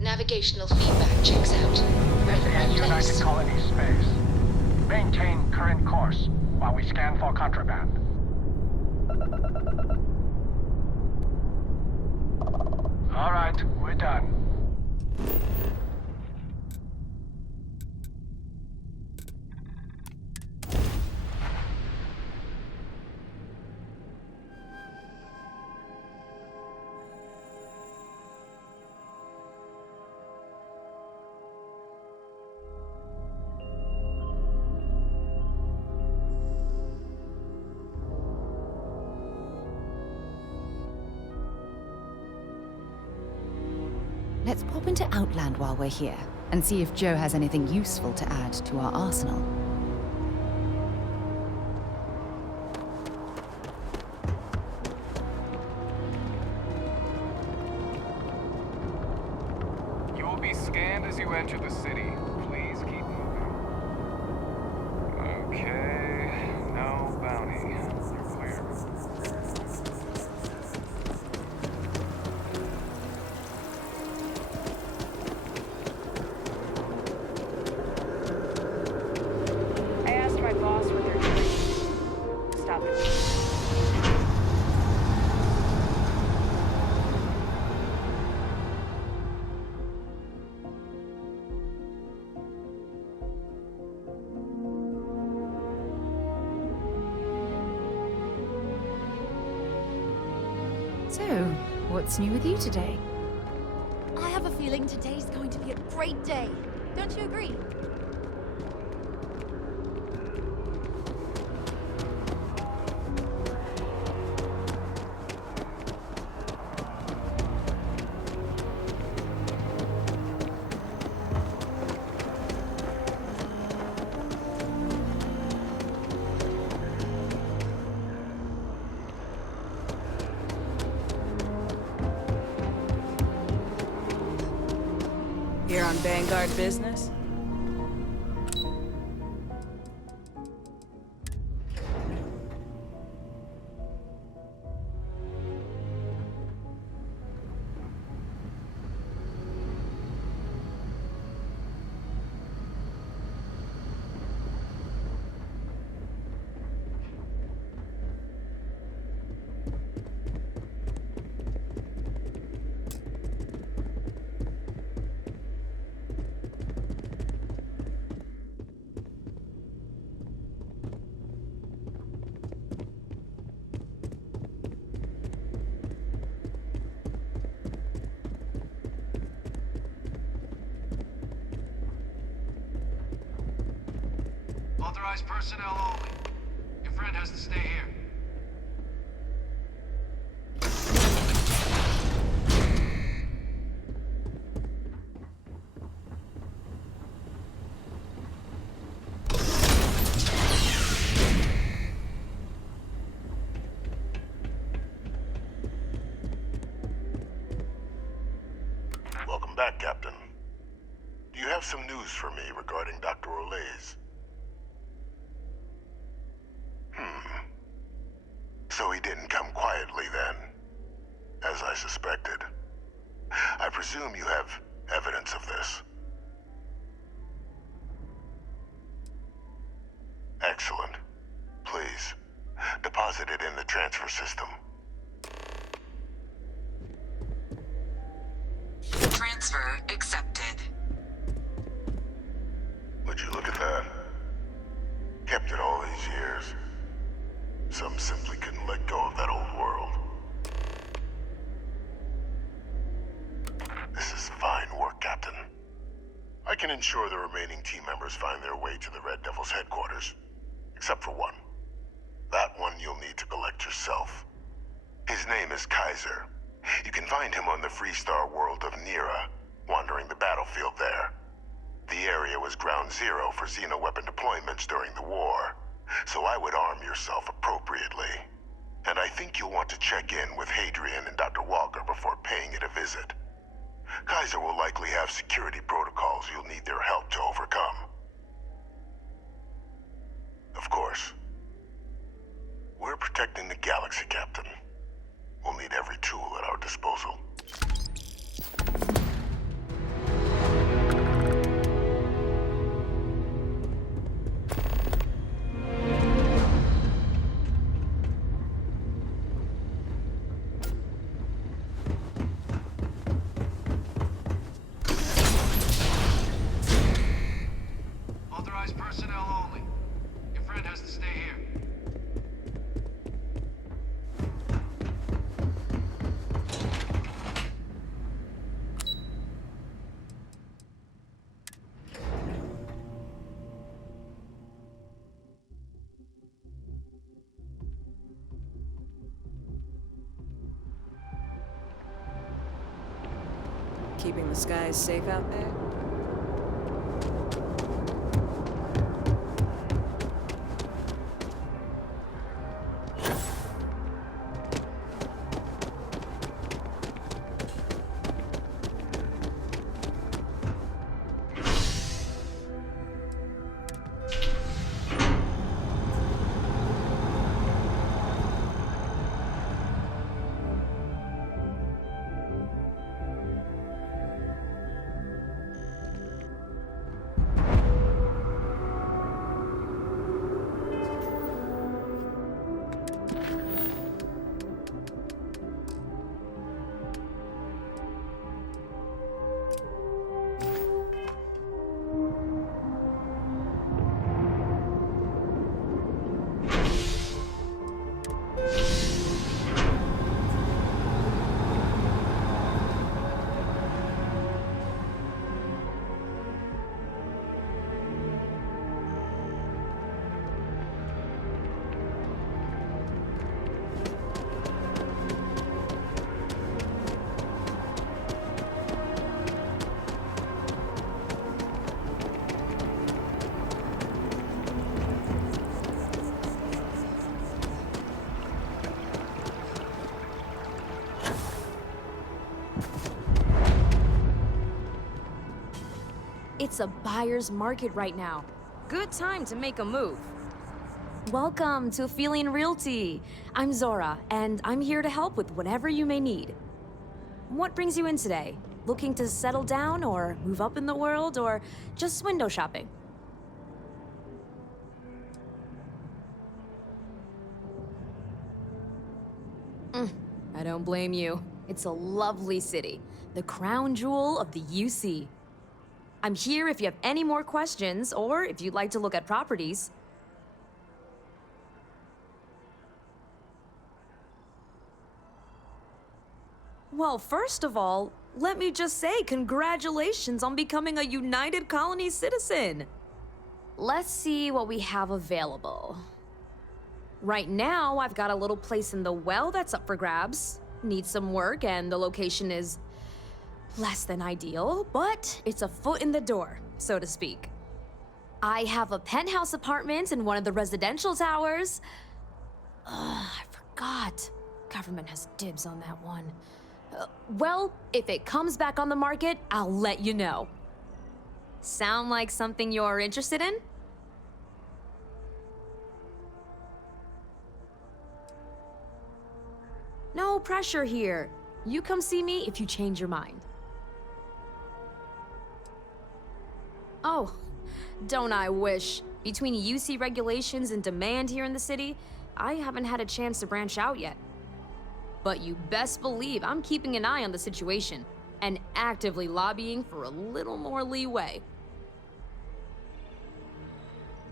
Navigational feedback checks out. We're in the right United place. Colony space. Maintain current course while we scan for contraband. All right, we're done. Let's pop into Outland while we're here, and see if Joe has anything useful to add to our arsenal. You will be scanned as you enter the city. Please keep moving. Okay, no bounty. You're clear. I asked my boss what they're doing. Stop it. So, what's new with you today? I have a feeling today's going to be a great day. Don't you agree? Here on Vanguard business? Authorized personnel only. Your friend has to stay here. Welcome back, Captain. Do you have some news for me regarding Dr. Olays? So he didn't come quietly then, as I suspected. I presume you have evidence of this. Excellent. Please, deposit it in the transfer system. Transfer accepted. Would you look at that? Kept it all these years. Some simply couldn't let go of that old world. This is fine work, Captain. I can ensure the remaining team members find their way to the Red Devil's headquarters. Except for one. That one you'll need to collect yourself. His name is Kaiser. You can find him on the Freestar world of Nira, wandering the battlefield there. The area was ground zero for xeno-weapon deployments during the war, so I would arm yourself appropriately. And I think you'll want to check in with Hadrian and Dr. Walker before paying it a visit. Kaiser will likely have security protocols you'll need their help to overcome. Of course, we're protecting the galaxy, Captain. We'll need every tool at our disposal. Authorized personnel only. Your friend has to stay here. keeping the skies safe out there? It's a buyer's market right now. Good time to make a move. Welcome to Feeling Realty. I'm Zora, and I'm here to help with whatever you may need. What brings you in today? Looking to settle down or move up in the world or just window shopping? I don't blame you. It's a lovely city, the crown jewel of the UC. I'm here if you have any more questions or if you'd like to look at properties. Well, first of all, let me just say congratulations on becoming a United Colony citizen. Let's see what we have available. Right now, I've got a little place in the well that's up for grabs. Needs some work and the location is less than ideal, but it's a foot in the door, so to speak. I have a penthouse apartment in one of the residential towers. I forgot. Government has dibs on that one. Well, if it comes back on the market, I'll let you know. Sound like something you're interested in? No pressure here. You come see me if you change your mind. Oh, don't I wish. Between UC regulations and demand here in the city, I haven't had a chance to branch out yet. But you best believe I'm keeping an eye on the situation and actively lobbying for a little more leeway.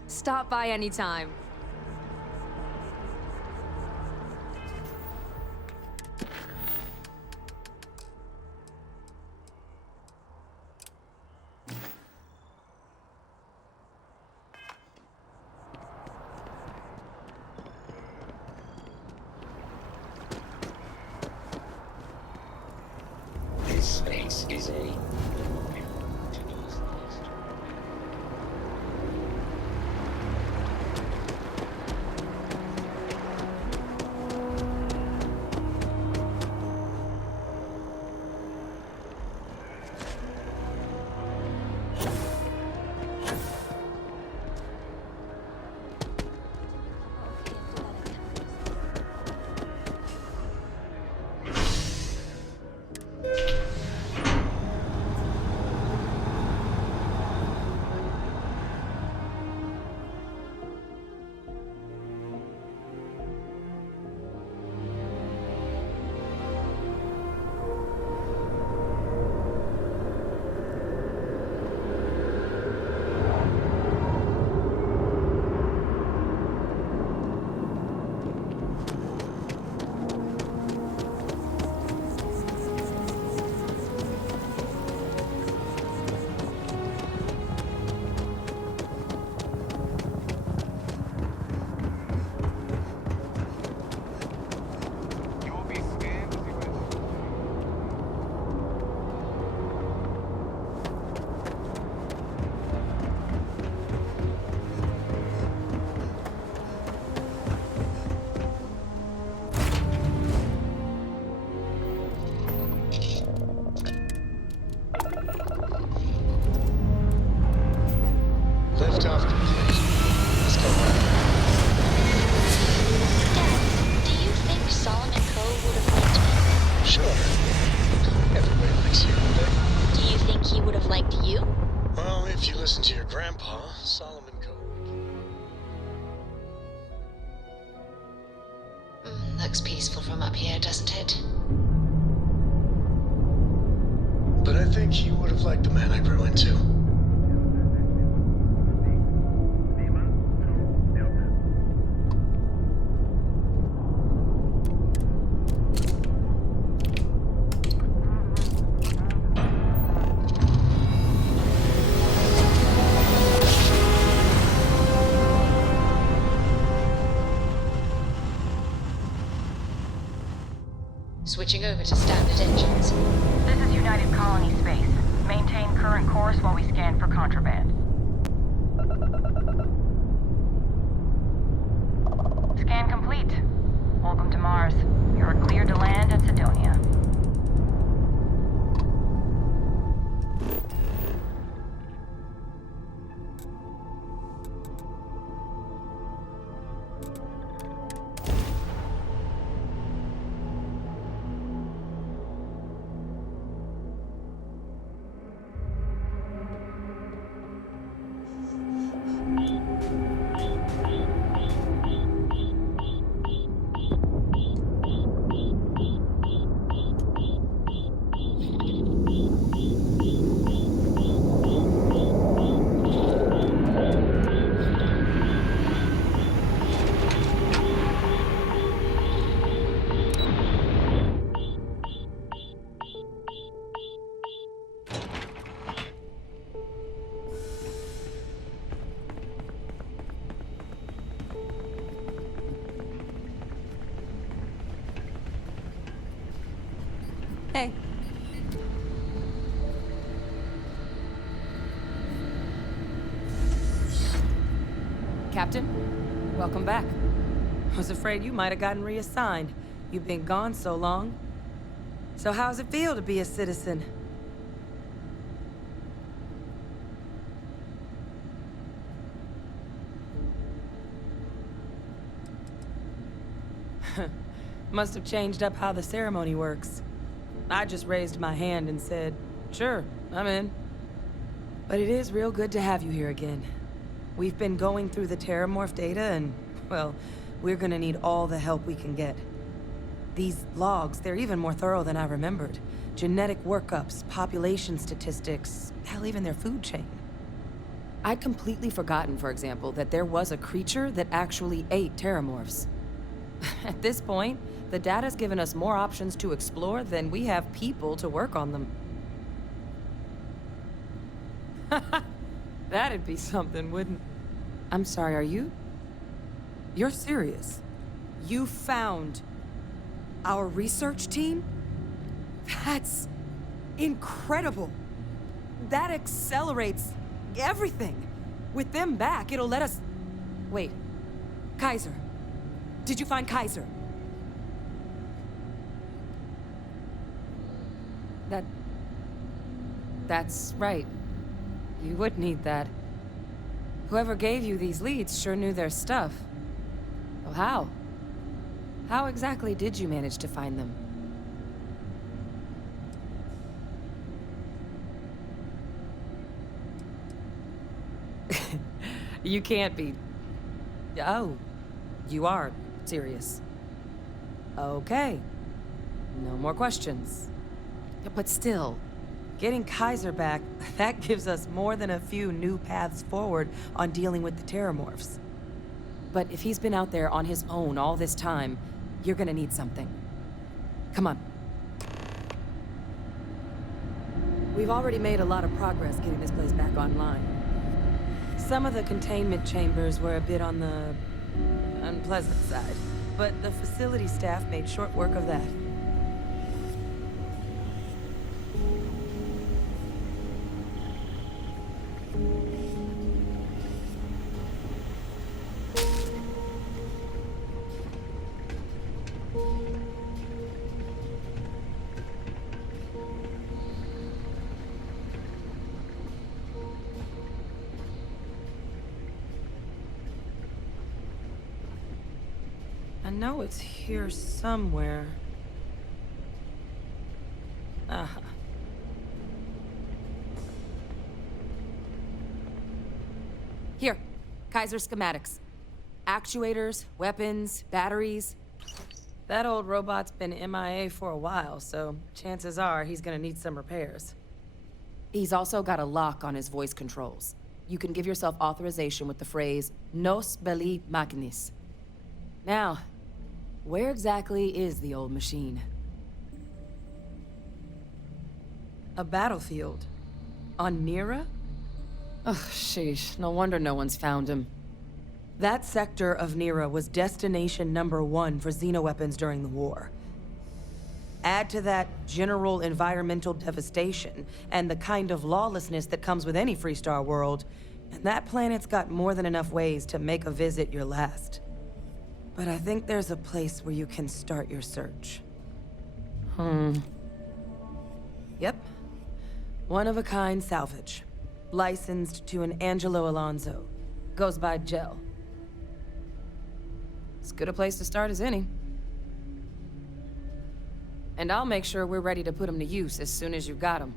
Stop by anytime. This space is a looks peaceful from up here, doesn't it? But I think you would have liked the man I grew into. Switching over to standard engines. This is United Colony Space. Maintain current course while we scan for contraband. Scan complete. Welcome to Mars. You're cleared to land at Sidonia. Hey. Captain, welcome back. I was afraid you might have gotten reassigned. You've been gone so long. So how's it feel to be a citizen? Must have changed up how the ceremony works. I just raised my hand and said, sure, I'm in. But it is real good to have you here again. We've been going through the Terramorph data and, well, we're gonna need all the help we can get. These logs, they're even more thorough than I remembered. Genetic workups, population statistics, hell, even their food chain. I'd completely forgotten, for example, that there was a creature that actually ate Terramorphs. At this point, the data's given us more options to explore than we have people to work on them. That'd be something, wouldn't... I'm sorry, are you... You're serious? You found our research team? That's incredible. That accelerates everything. With them back, it'll let us... Wait. Kaiser. Did you find Kaiser? That's right. You would need that. Whoever gave you these leads sure knew their stuff. Well, how? How exactly did you manage to find them? You can't be... Oh, you are serious. Okay. No more questions. But still, getting Kaiser back, that gives us more than a few new paths forward on dealing with the Terramorphs. But if he's been out there on his own all this time, you're gonna need something. Come on. We've already made a lot of progress getting this place back online. Some of the containment chambers were a bit on the unpleasant side, but the facility staff made short work of that. I know it's here somewhere. Uh-huh. Here, Kaiser schematics. Actuators, weapons, batteries. That old robot's been MIA for a while, so chances are he's gonna need some repairs. He's also got a lock on his voice controls. You can give yourself authorization with the phrase, Nos belli machinis. Now, where exactly is the old machine? A battlefield? On Nira? Ugh, sheesh. No wonder no one's found him. That sector of Nira was destination #1 for xenoweapons during the war. Add to that general environmental devastation and the kind of lawlessness that comes with any Freestar world, and that planet's got more than enough ways to make a visit your last. But I think there's a place where you can start your search. Yep. One-of-a-kind salvage. Licensed to an Angelo Alonso. Goes by Gel. As good a place to start as any. And I'll make sure we're ready to put him to use as soon as you've got him.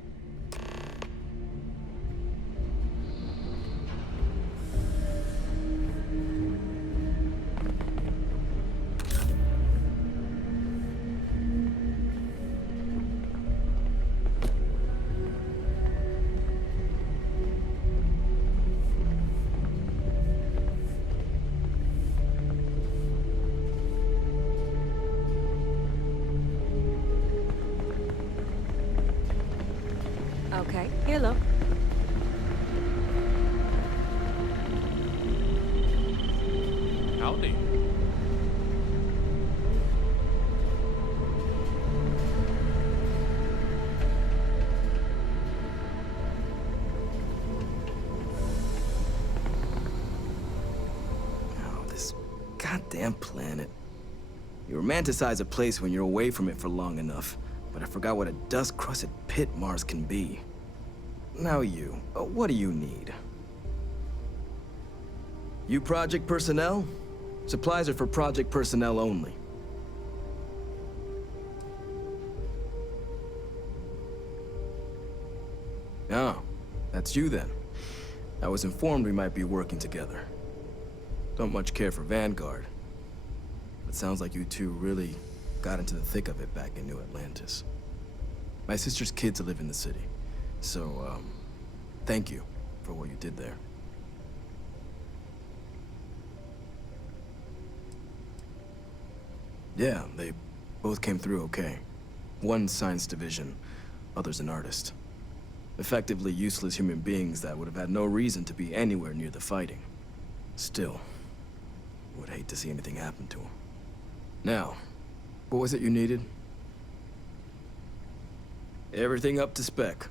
Okay, hello. Howdy. Oh, this goddamn planet. You romanticize a place when you're away from it for long enough, but I forgot what a dust-crusted pit Mars can be. Now you, what do you need? You project personnel? Supplies are for project personnel only. Oh, that's you then. I was informed we might be working together. Don't much care for Vanguard. But sounds like you two really got into the thick of it back in New Atlantis. My sister's kids live in the city. So, thank you for what you did there. Yeah, they both came through okay. One science division, other's an artist. Effectively useless human beings that would have had no reason to be anywhere near the fighting. Still, would hate to see anything happen to them. Now, what was it you needed? Everything up to spec.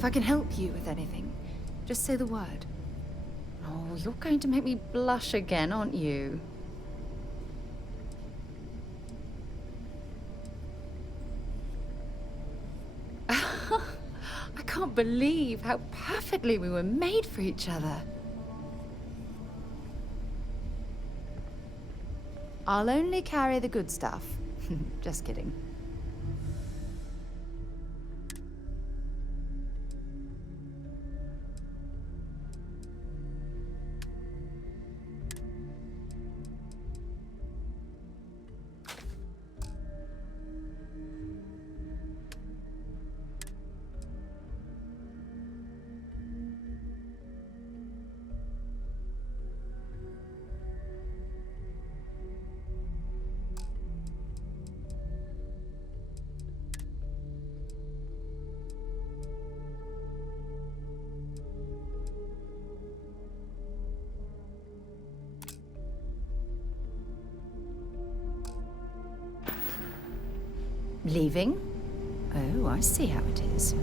If I can help you with anything, just say the word. Oh, you're going to make me blush again, aren't you? I can't believe how perfectly we were made for each other. I'll only carry the good stuff. Just kidding. Leaving? Oh, I see how it is.